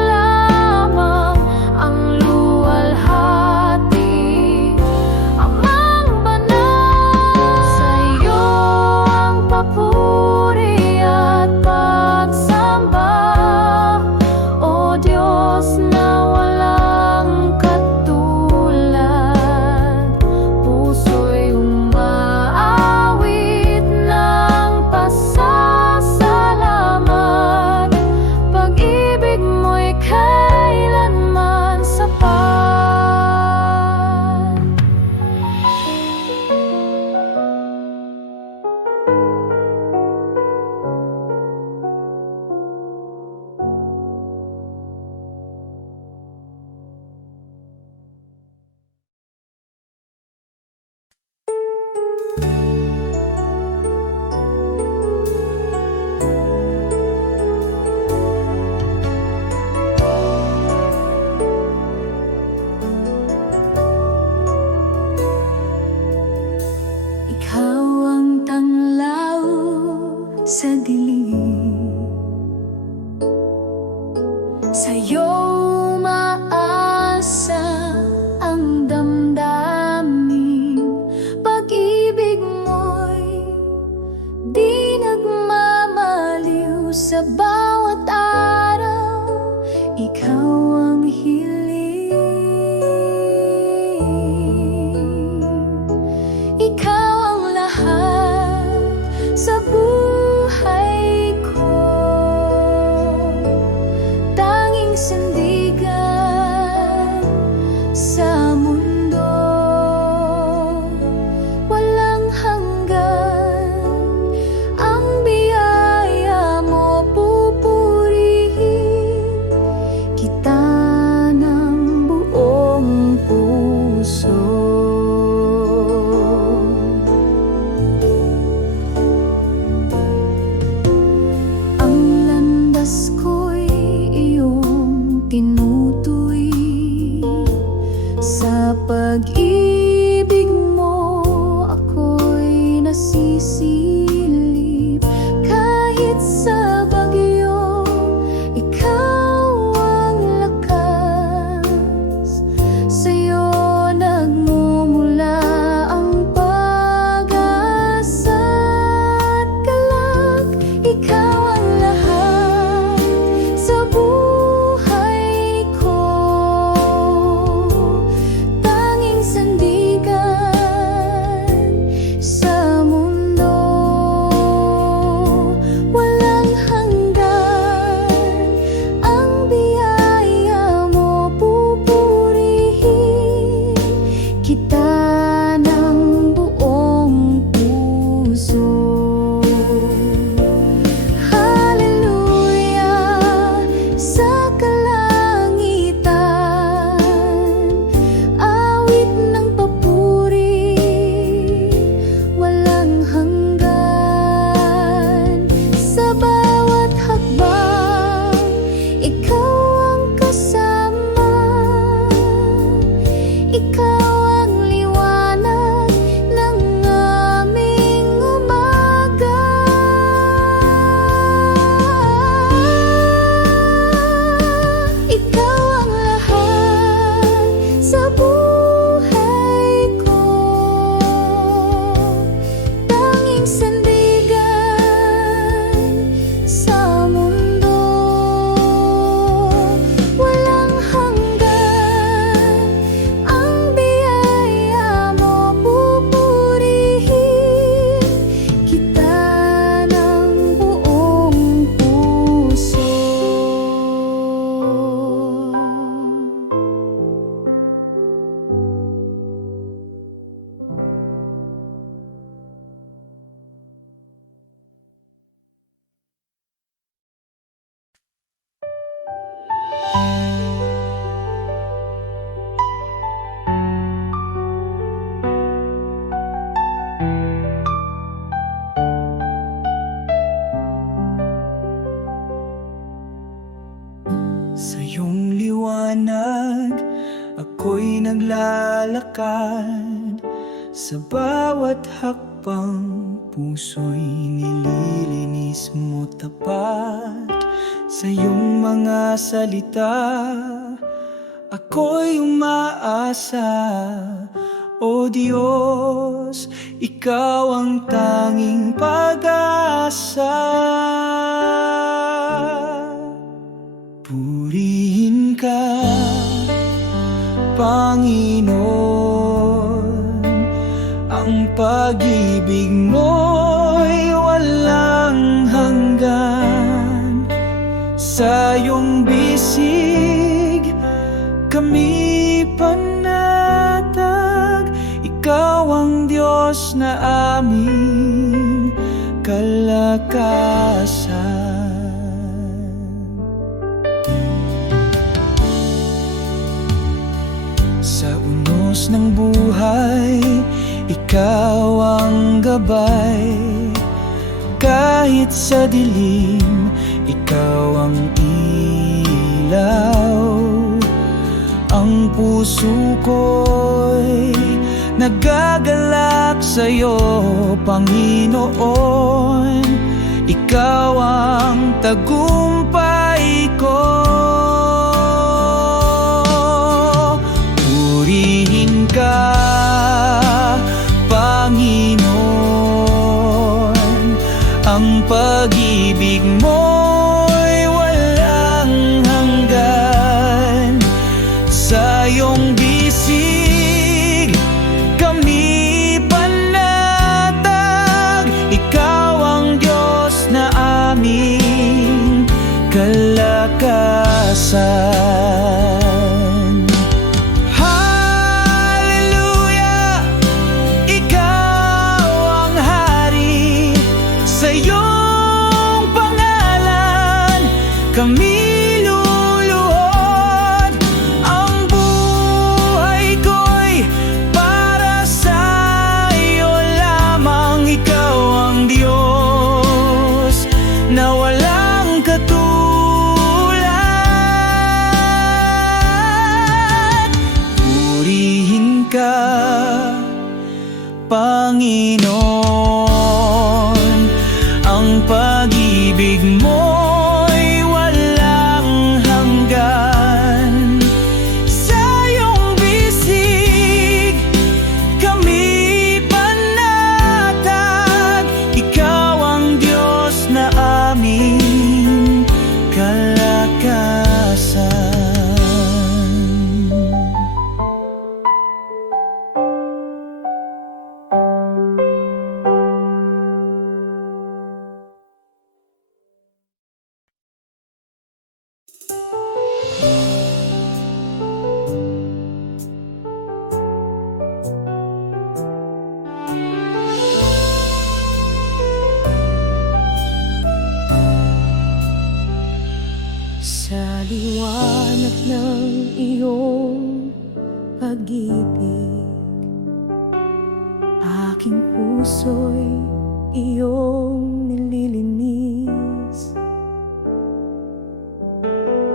lamang ang luwalhati, Amang banal. Sa'yo ang papuri at pagsamba, O Diyos na walang katulad. Puso'y umaawit ng pasasalamat. Pag-ibig mo'y kailanman sapat. Ikaw ang tanglaw sa dilim. Sa'yo umaasa ang damdamin. Pag-ibig mo'y di nagmamaliw sa bawat araw. Ikaw ang hiling. Ikaw ang lahat sa buhay ko. Tanging sandigan sa mundo. Walang hanggan ang biyaya mo. Pupurihin kita ng buong puso. lakad. Sa bawat hakbang, puso'y nililinis mo tapat. Sa iyong mga salita, ako'y umaasa. O Diyos, Ikaw ang tanging pag-asa. Purihin ka, Panginoon. Ang pag-ibig mo'y walang hanggan. Sa iyong bisig kami panatag. Ikaw ang Diyos na aming kalakasan. Sa unos ng buhay, Ikaw ang gabay. Kahit sa dilim, Ikaw ang ilaw. Ang puso ko'y nagagalak sa'yo, Panginoon. Ikaw ang tagumpay ko. Purihin ka, Panginoon. Ang pag-ibig mo'y walang hanggan. Sa iyong bisig kami panatag. Ikaw ang Diyos na aming kalakasan. Hallelujah! Ikaw ang hari. Sa iyong pangalan kami luluhod. Ang buhay ko'y para sa iyo lamang. Ikaw ang Diyos na walang katulad. Purihin ka, Panginoon. Ang pag-ibig mo'y walang hanggan. Sa iyong bisig kami panatag. Ikaw ang Diyos na aming kalakasan. Sa liwanag ng iyong pag-ibig, aking puso'y iyong nililinis.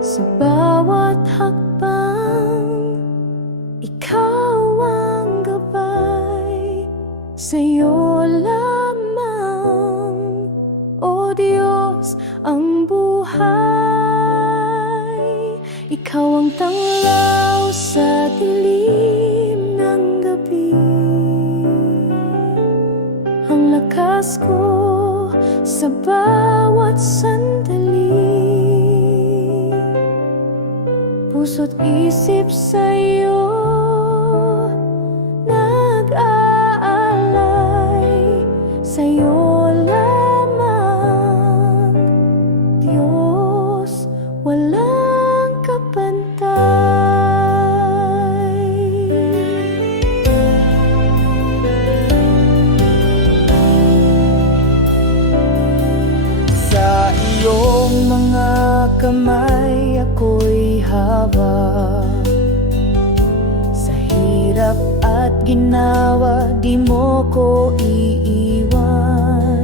Sa bawat hakbang, ikaw ang gabay. Sa iyo lamang, O Diyos, ang buhay. Ikaw ang tanglaw sa dilim ng gabi. Ang lakas ko sa bawat sandali. Puso't isip sa'yo nag-aalay. Sa'yo lamang, Diyos, walang kapantay. Sa iyong mga kamay ako'y hawak. Sa hirap at ginawa, di mo ko iiwan.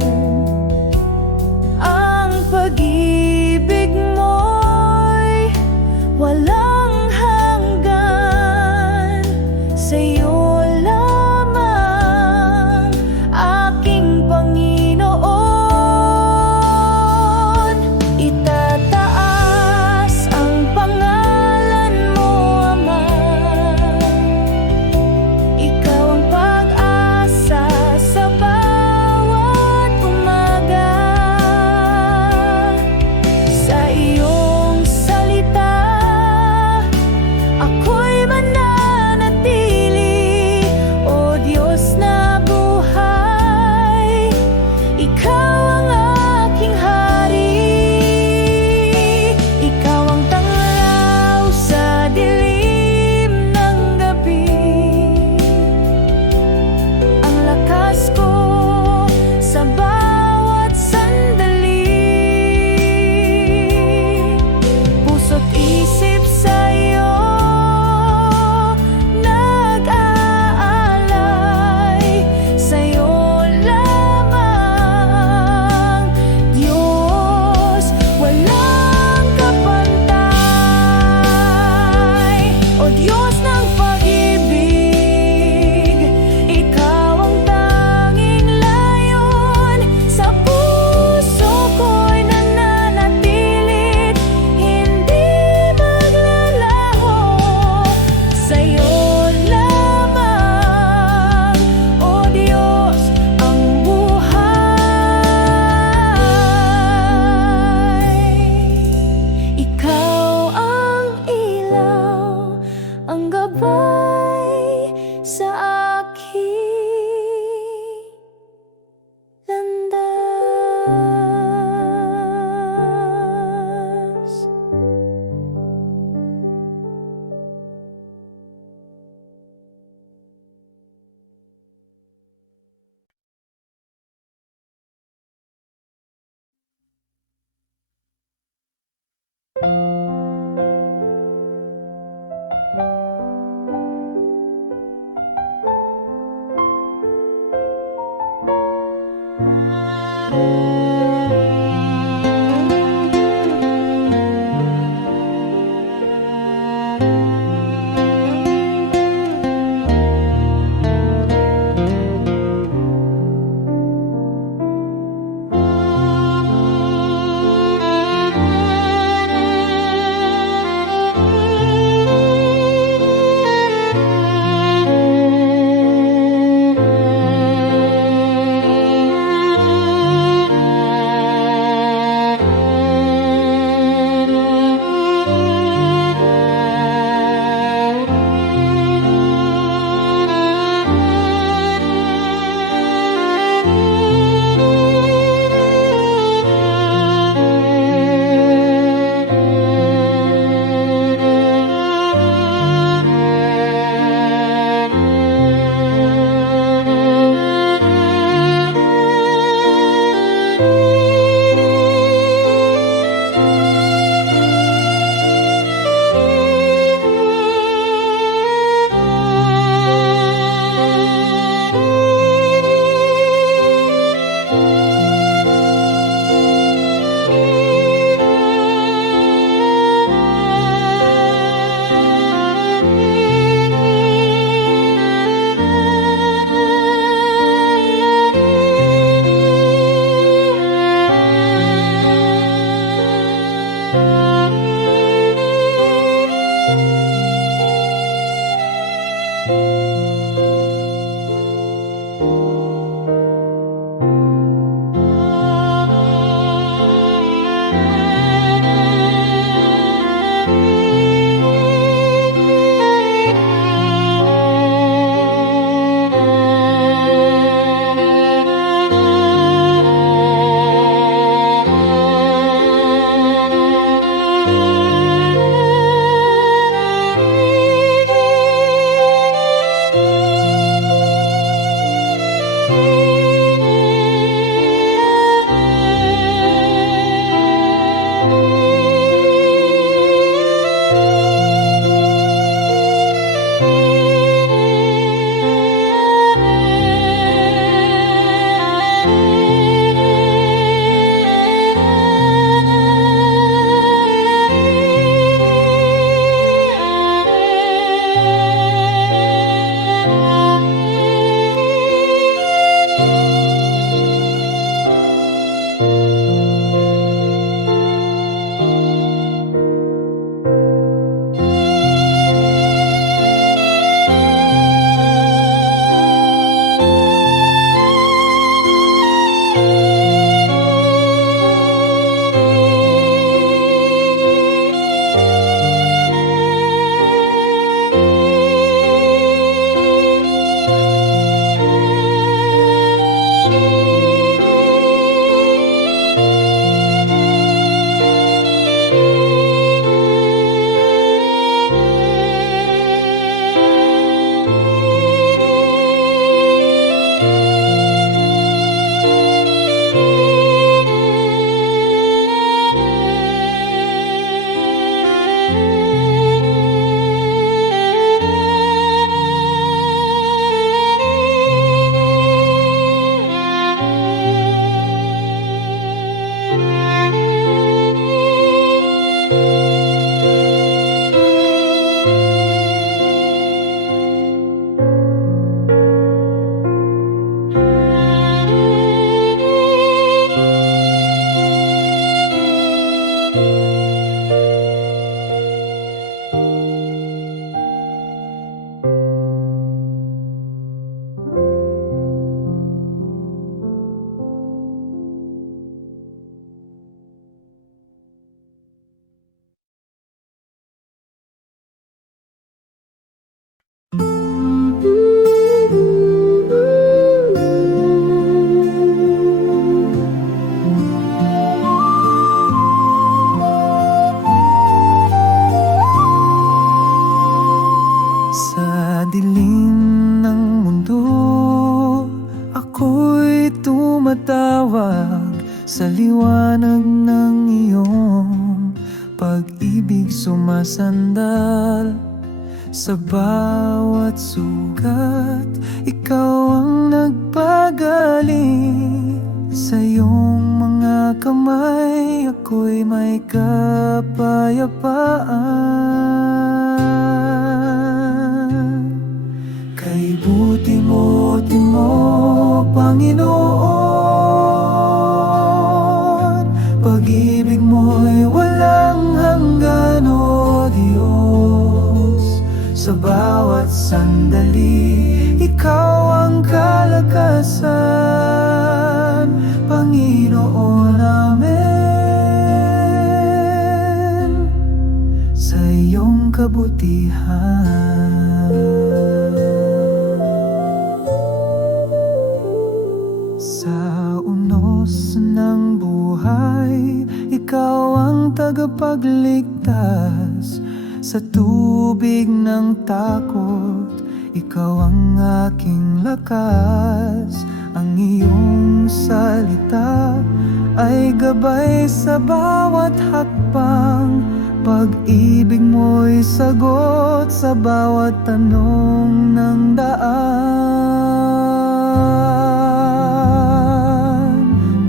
Ang pag-ibig mo'y walang hanggan. Sa iyo tumatawag sa liwanag ng iyong pag-ibig sumasandal. Sa bawat sugat, ikaw ang nagpagaling. Sa iyong mga kamay, ako'y may kapayapaan. Kay buti mo, Panginoon, pag-ibig mo'y walang hanggan, o Diyos. Sa bawat sandali, ikaw ang kalakasan, Panginoon namin, sa iyong kabutihan. Sa unos ng buhay, ikaw ang tagapagligtas. Sa tubig ng takot, ikaw ang aking lakas. Ang iyong salita ay gabay sa bawat hakbang. Pag-ibig mo'y sagot sa bawat tanong ng daan.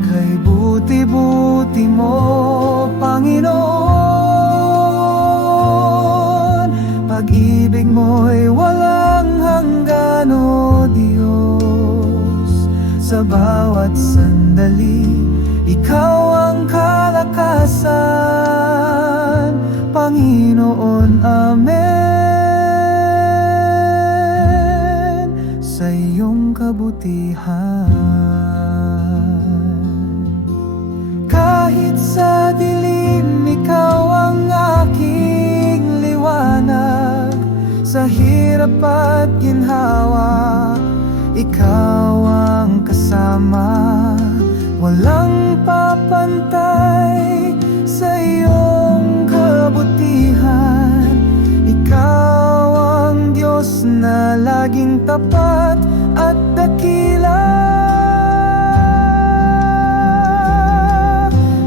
Kay buti-buti mo, Panginoon, pag-ibig mo'y walang hanggan, o Diyos. Sa bawat sandali, ikaw ang kalakasan, Panginoon amen, sa iyong kabutihan. Kahit sa dilim, ikaw ang aking liwanag. Sa hirap at ginhawa, ikaw ang kasama. Walang papantay sa iyong kabutihan. Ikaw ang Diyos na laging tapat at dakila.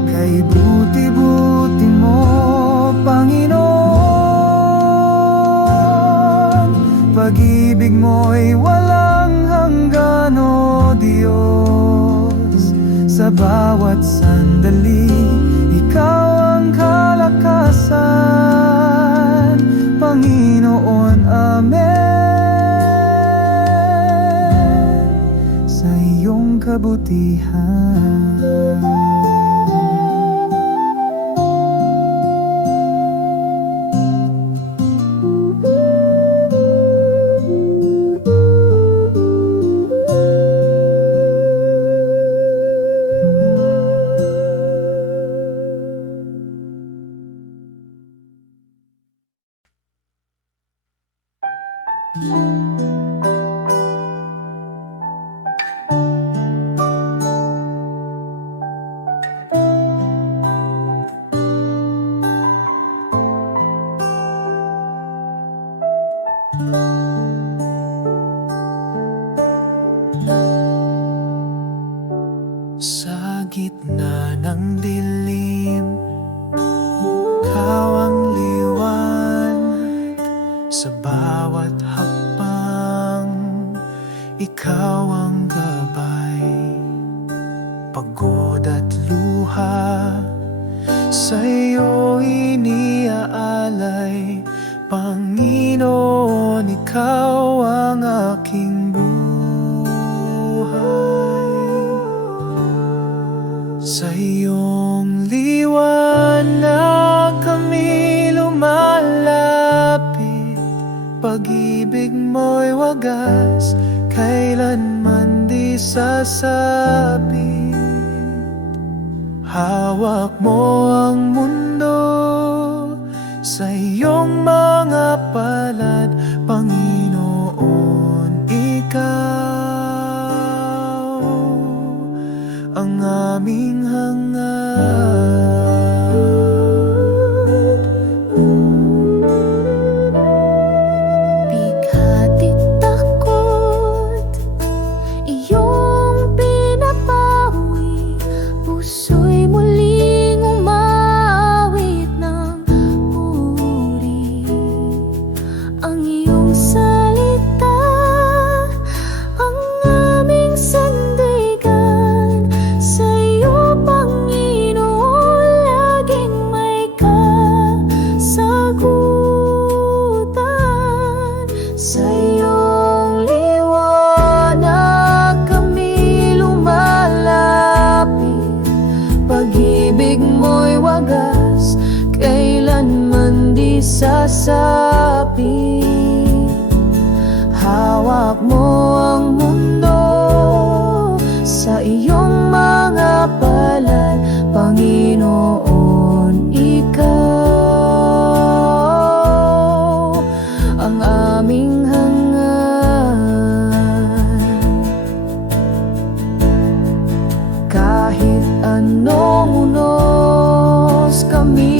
Kay buti-buti mo, Panginoon, pag-ibig mo'y walang hanggan, o Diyos. Sa bawat sandali, ikaw ang kalakasan, Panginoon amen, sa iyong kabutihan. Sa gitna ng dilim, ikaw ang liwanag. Sa bawat hakbang, ikaw ang gabay. Pagod at luha, sa'yo iniaalay. Panginoon, ikaw ang aking buhay. Sa iyong liwanag kami lumalapit. Pag-ibig mo'y wagas, kailanman di sasabit. Hawak mo ang mundo sa iyong mga palad, Panginoon, ikaw ang aming hangad. Bigat at takot, iyong pinapawi. sa iyong mga palad, Panginoon, ikaw ang aming hangad. Kahit anong unos kami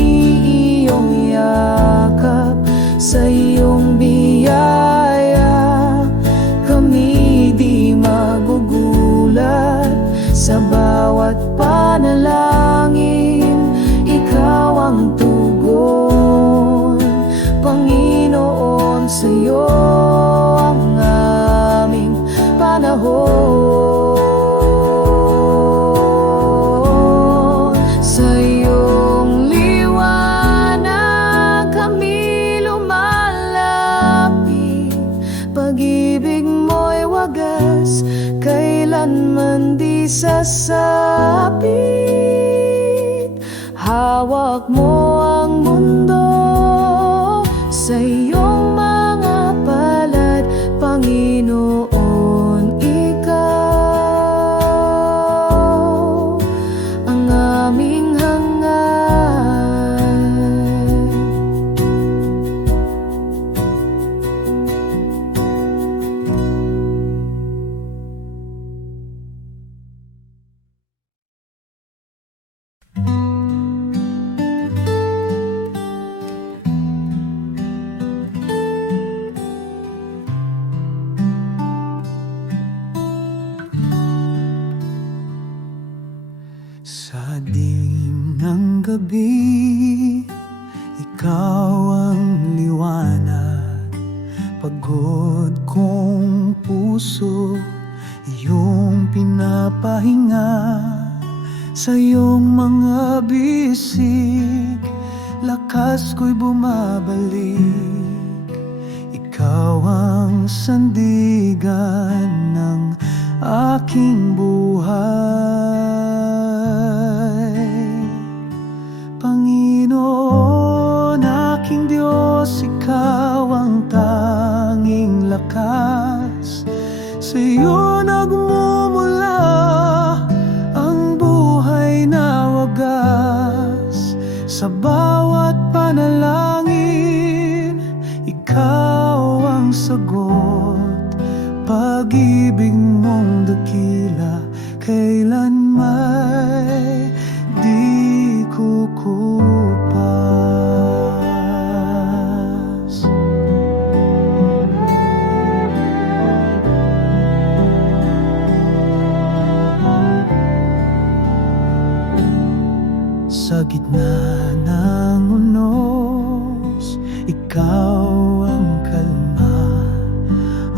iyong yakap, sa iyong biyaya kami di magugulat. Sa bawat panalangin, ikaw ang tugon, Panginoon, sa iyo ang aming panahon. Sa iyong liwanag kami lumalapit, pag-ibig mo'y wagas, kailanman di sasapit. Hawak mo ang mundo sa iyong mga palad, Panginoon, ikaw ang aming hangad. Sa dilim ng gabi, ikaw ang liwanag. Pagod kong puso, iyong pinapahinga. Sa iyong mga bisig, lakas ko'y bumabalik. Ikaw ang sandigan ng aking buhay. Panginoon, aking Diyos, ikaw ang tanging lakas. Sa iyo nagmumula ang buhay na wagas. Sa bawat panalangin, ikaw ang sagot. Pag-ibig mong dakila, kailan may di kukupas. Sa gitna ng unos, ikaw ang kalma.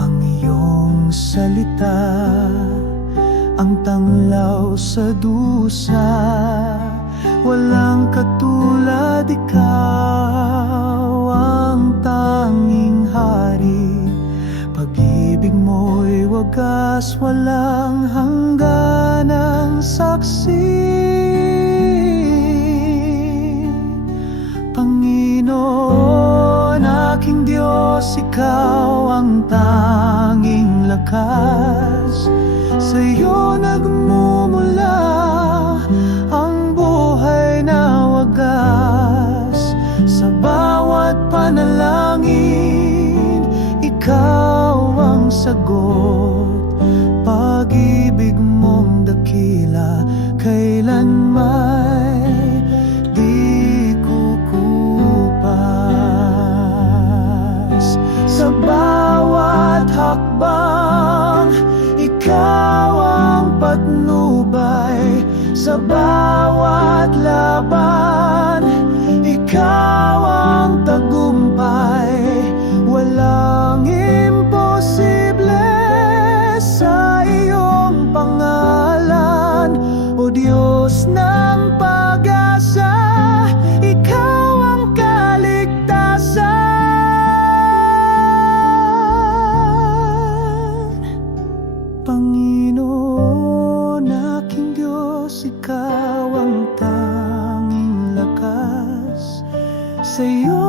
Ang iyong salita, ang tanglaw sa dusa. Walang katulad, ikaw ang tanging hari. Pag-ibig mo'y wagas, walang hangganang saksi. Panginoon, aking Diyos, ikaw ang tanging lakas. Sa iyo nagmumula ang buhay na wagas. Sa bawat panalangin, ikaw ang sagot. Pag-ibig mong dakila, kailan may di kukupas. Sa bawat hakbang, ikaw ang patnubay. Sa bawat laban, ikaw ang tagumpay. Walang imposible sa iyong pangalan, O Diyos ng pag-asa, ikaw ang kaligtasan. Panginoon, aking Diyos, ikaw ang tanging lakas. Sa iyo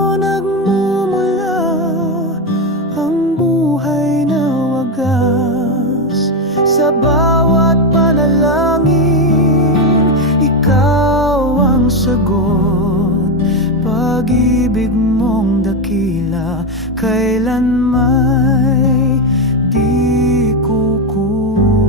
sagot. Pag-ibig mong dakila, kailan may di kukupas.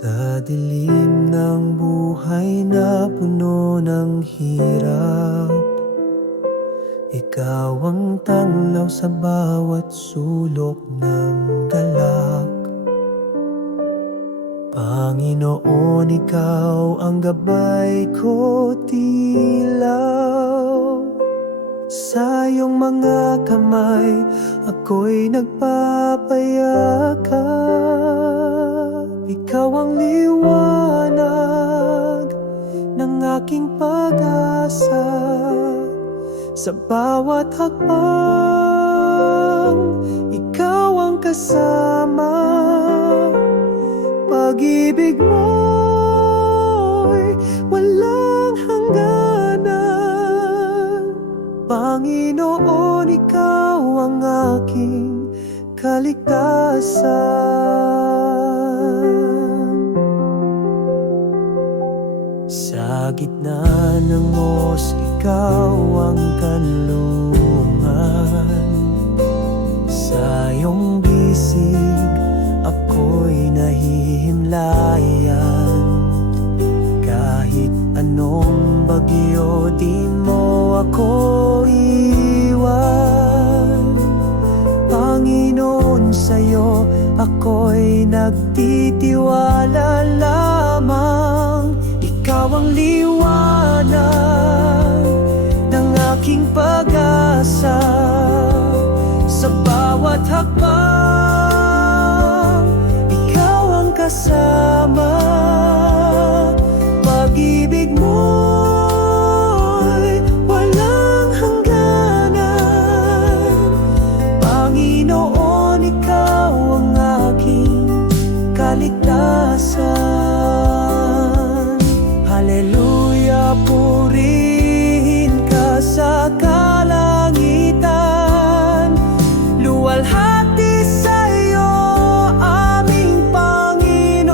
Sa dilim ng buhay na puno ng hirap, ikaw ang tanglaw sa bawat sulok ng galak. Panginoon, ikaw ang gabay ko tilaw. Sa iyong mga kamay, ako'y nagpapayakap. Ikaw ang liwanag ng aking pag-asa. Sa bawat hakbang, ikaw ang kasama. Pag-ibig mo'y walang hangganan. Panginoon, ikaw ang aking kaligtasan. Sa gitna ng os, ikaw ang kanlungan. Sa iyong bisig, ako'y nahihimlayan. Kahit anong bagyo, di mo ako iwan. Panginoon, sa'yo ako'y nagtitiwala lamang. Ikaw ang liwanag ng aking pag-asa. Sa bawat hakbang, ikaw ang kasama. Pag-ibig mo'y walang hangganan. Panginoon, ikaw ang aking kaligtasan. Hallelujah, purihin ka sa kalangitan. Luwalhati sa iyo, aming Panginoon.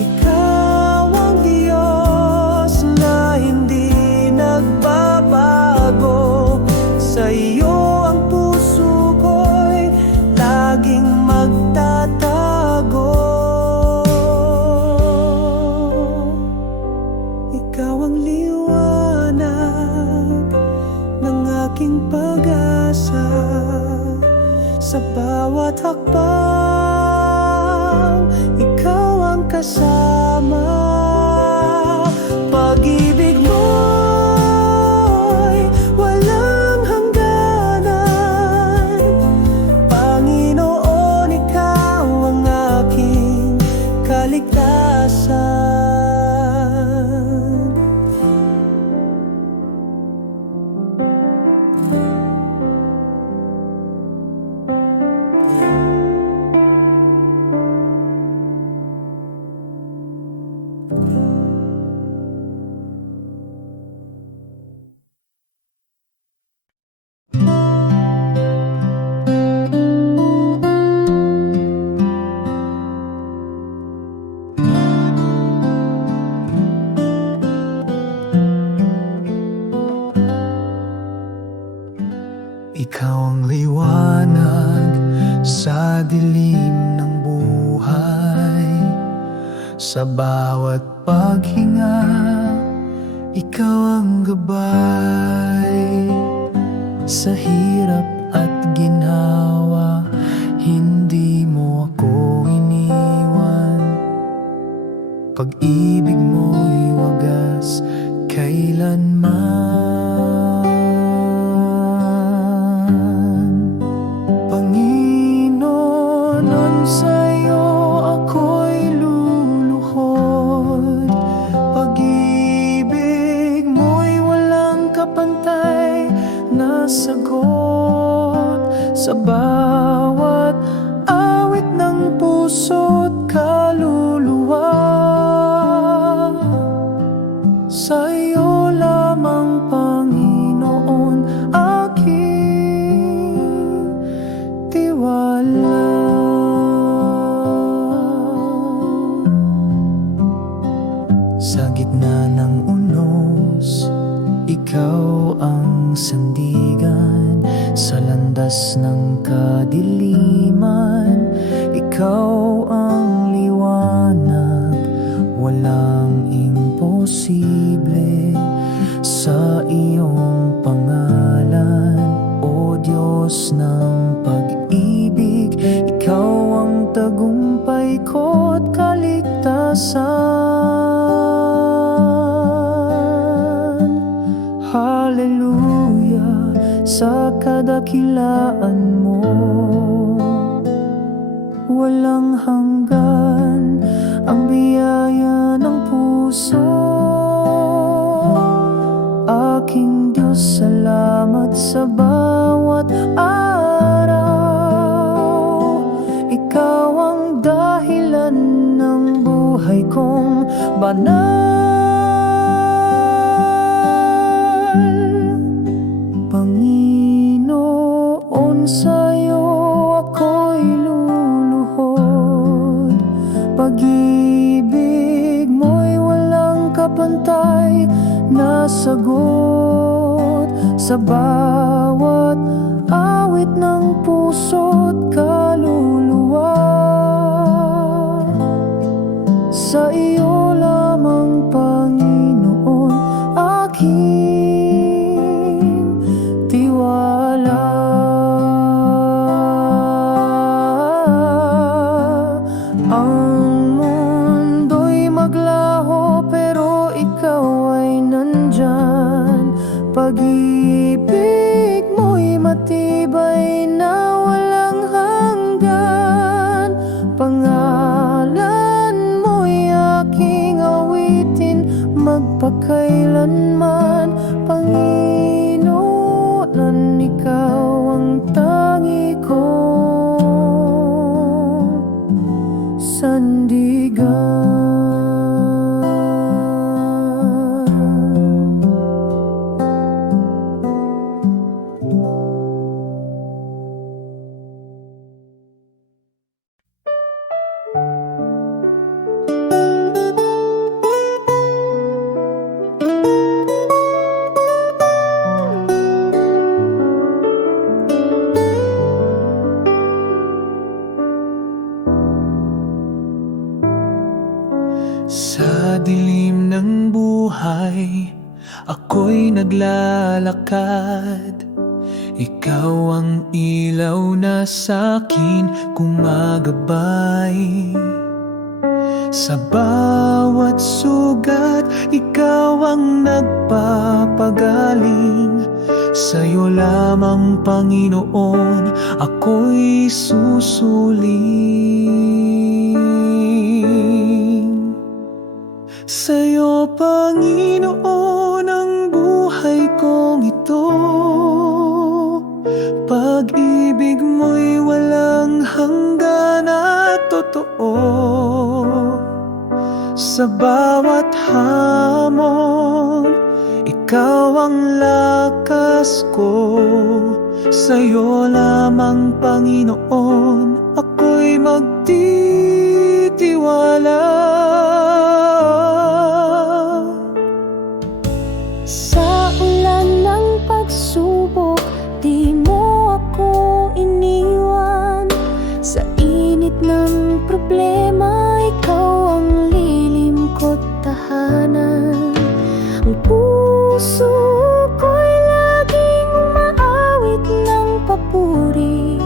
Ikaw ang Diyos na hindi nagbabago. Sa iyo ang puso ko'y laging magtatago. Ikaw ang liwanag ng aking pag-asa. Sa bawat hakbang, ikaw ang kasama. Pag-ibig mo'y walang hangganan. Panginoon, ikaw ang aking kaligtasan. Ikaw ang liwanag sa dilim ng buhay. Sa bawat paghinga, ikaw ang gabay. Sa hirap at ginhawa, hindi mo ako iniwan. Pag-ibig mo'y wagas kailanman. kapantay na sagot sa bawat awit ng puso't kaluluwa. Sa iyo lamang, Panginoon, aking tiwala. Sa gitna ng unos, ikaw ang sandigan. Sa landas ng kadiliman, ikaw ang liwanag. Walang imposible sa iyong pangalan, O Diyos ng pag-ibig. Ikaw ang tagumpay ko't kaligtasan. Hallelujah sa kadakilaan mo, walang hanggan ang biyaya ng puso. Aking Diyos, salamat sa bawat araw. Ikaw ang dahilan ng buhay kong banal. Panginoon, sa'yo ako'y luluhod. Pag-ibig mo'y walang kapantay na sagot sa bawat awit ng puso't kaluluwa. Sa iyo lamang, Panginoon, aking tiwala. Ang mundo'y maglaho pero ikaw ay nandyan. Pag-ibig mo'y matibay na walang hanggan. Pangalan mo'y aking awitin magpakailanman. Panginoon, ikaw ang tangi kong sandigan. Sa dilim ng buhay, ako'y naglalakad. Ikaw ang ilaw na sa'kin gumagabay. Sa bawat sugat, ikaw ang nagpapagaling. Sa'yo lamang, Panginoon, ako'y susuling. Sa'yo, Panginoon, ang buhay kong ito. Pag-ibig mo'y walang hanggan at totoo. Sa bawat hamon, ikaw ang lakas ko. Sa'yo lamang, Panginoon, ako'y magtitiwala. Sa ulan ng pagsubok, di mo ako iniwan. Sa init ng problema, ikaw ang lilim ko't tahanan. Ang puso ko'y laging umaawit ng papuri.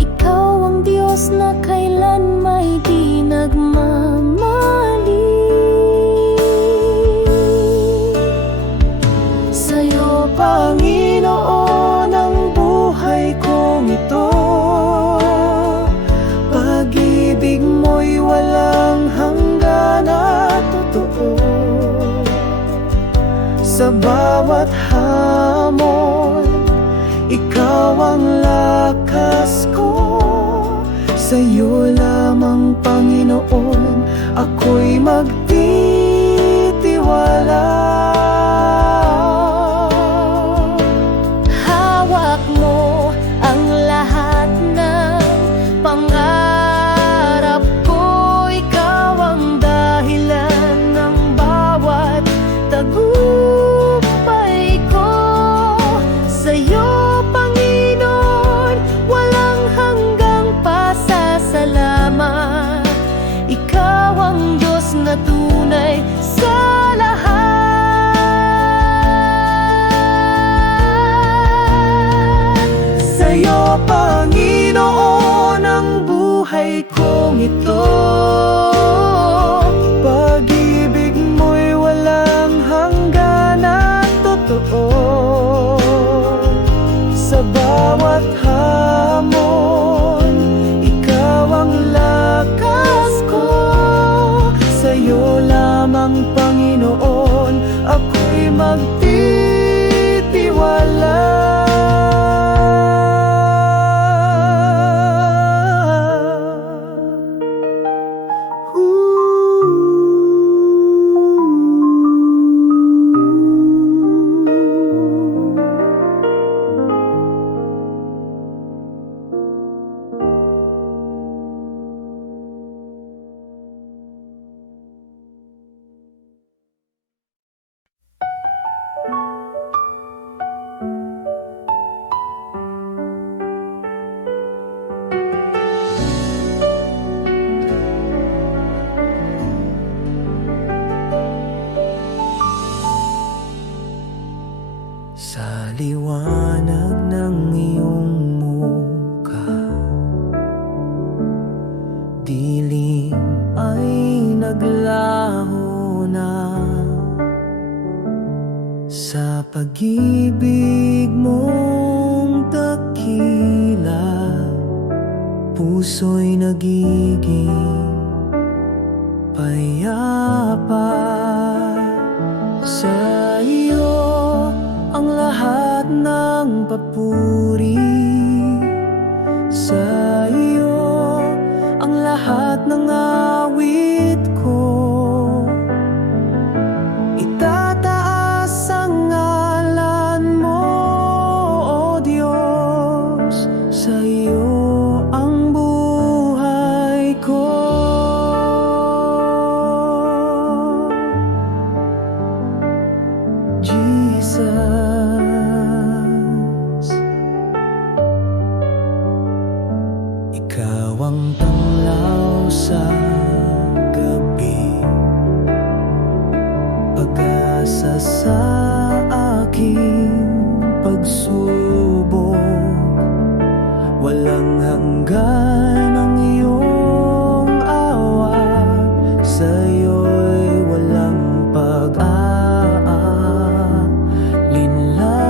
Ikaw ang Diyos na kailan may di nagmamali. Sa'yo, Panginoon, ang buhay kong ito. Pag-ibig mo'y walang hanggan at totoo. Sa bawat hamon. Ikaw ang lakas ko, sa'yo lamang Panginoon ako'y magtitiwala. Hawak mo ang lahat ng pangarap ko. Ikaw ang dahilan ng bawat tagumpay ko. Sa'yo, Panginoon, walang hanggang pasasalamat. Ikaw ang Diyos na tunay sa lahat. Sa'yo, Panginoon, ang buhay kong ito. Pag-ibig mo'y walang hanggan at totoo. Sa bawat hamon, ikaw ang lakas ko. Sa'yo lamang, Panginoon, ako'y magtitiwala. Sa liwanag ng iyong mukha, dilim ay naglaho na. Sa pag-ibig mong dakila, puso'y nagiging payapa. Sa iyo ang lahat ng papuri, sa iyo ang lahat ng awit ko. Itataas ang ngalan mo, O Diyos, sa iyo ang buhay ko. Jesus, ikaw ang tanglaw sa gabi, pag-asa sa aking pagsubok. Walang hanggan ang iyong awa, sa'yo'y walang pag-aalinlangan.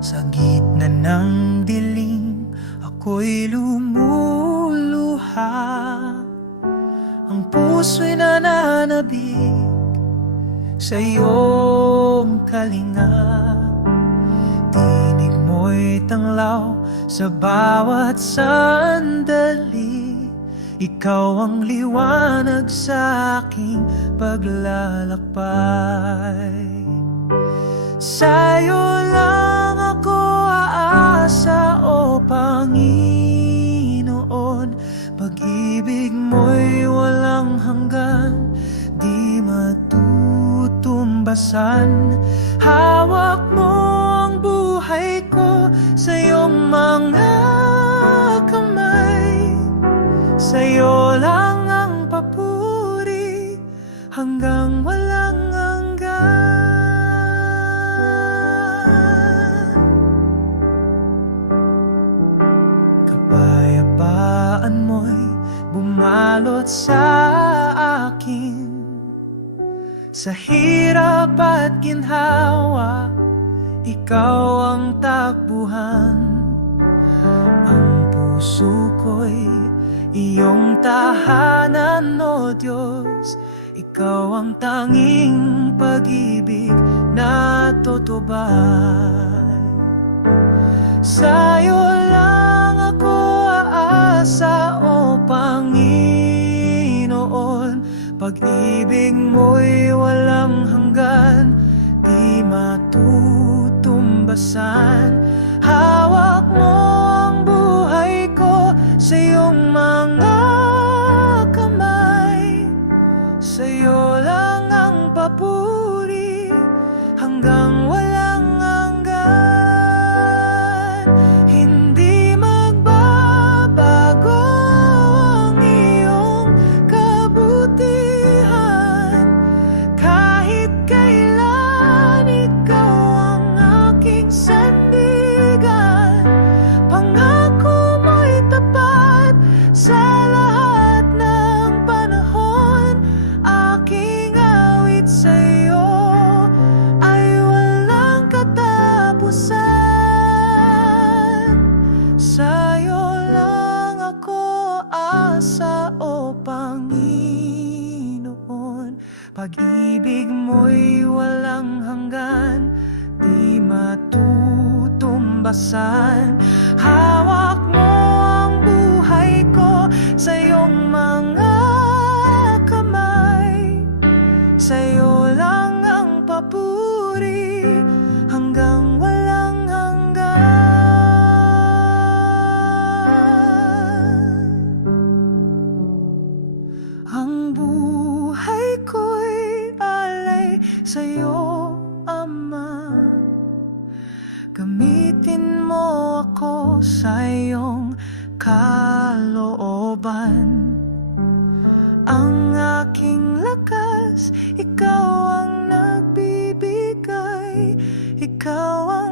Sa gitna ng dilim, ako'y lumuluha. Ang puso'y nananabik sa iyong kalinga. Tinig mo'y tanglaw sa bawat sandali. Ikaw ang liwanag sa aking paglalakbay. Sa'yo lang ako aasa, o Panginoon. Pag-ibig mo'y walang hanggan, di matutumbasan. Hawak mo ang buhay ko sa iyong mga kamay. Sa'yo lang ang papuri hanggang walang hanggan. Kapayapaan mo'y bumalot sa akin. Sa hirap at ginhawa, ikaw ang takbuhan. Ang puso ko'y iyong tahanan, o Diyos. Ikaw ang tanging pag-ibig na tutubay. Sa'yo lang ako aasa, o Panginoon. Pag-ibig mo'y walang hanggan, di matutumbasan. Hawak mo ang buhay ko sa iyong mga kamay. Sa'yo lang ang papuri hanggang walang hanggan. Hindi magbabago ang iyong kabutihan. Kahit kailan ikaw ang aking sandigan. Pangako mo'y tapat sa lahat ng panahon. Aking awit sa'yo ay walang katapusan. Sa'yo lang ako asa, o Panginoon. Pag-ibig mo'y walang hanggan, di matutumbasan. Hawak mo ang buhay ko sa iyong mga kamay. Sa'yo lang ang papuri hanggang walang hanggan. Ang buhay ko'y alay sa'yo, Ama. Gamitin mo ako sa iyong kalooban. Ang aking lakas, ikaw ang nagbibigay. Ikaw ang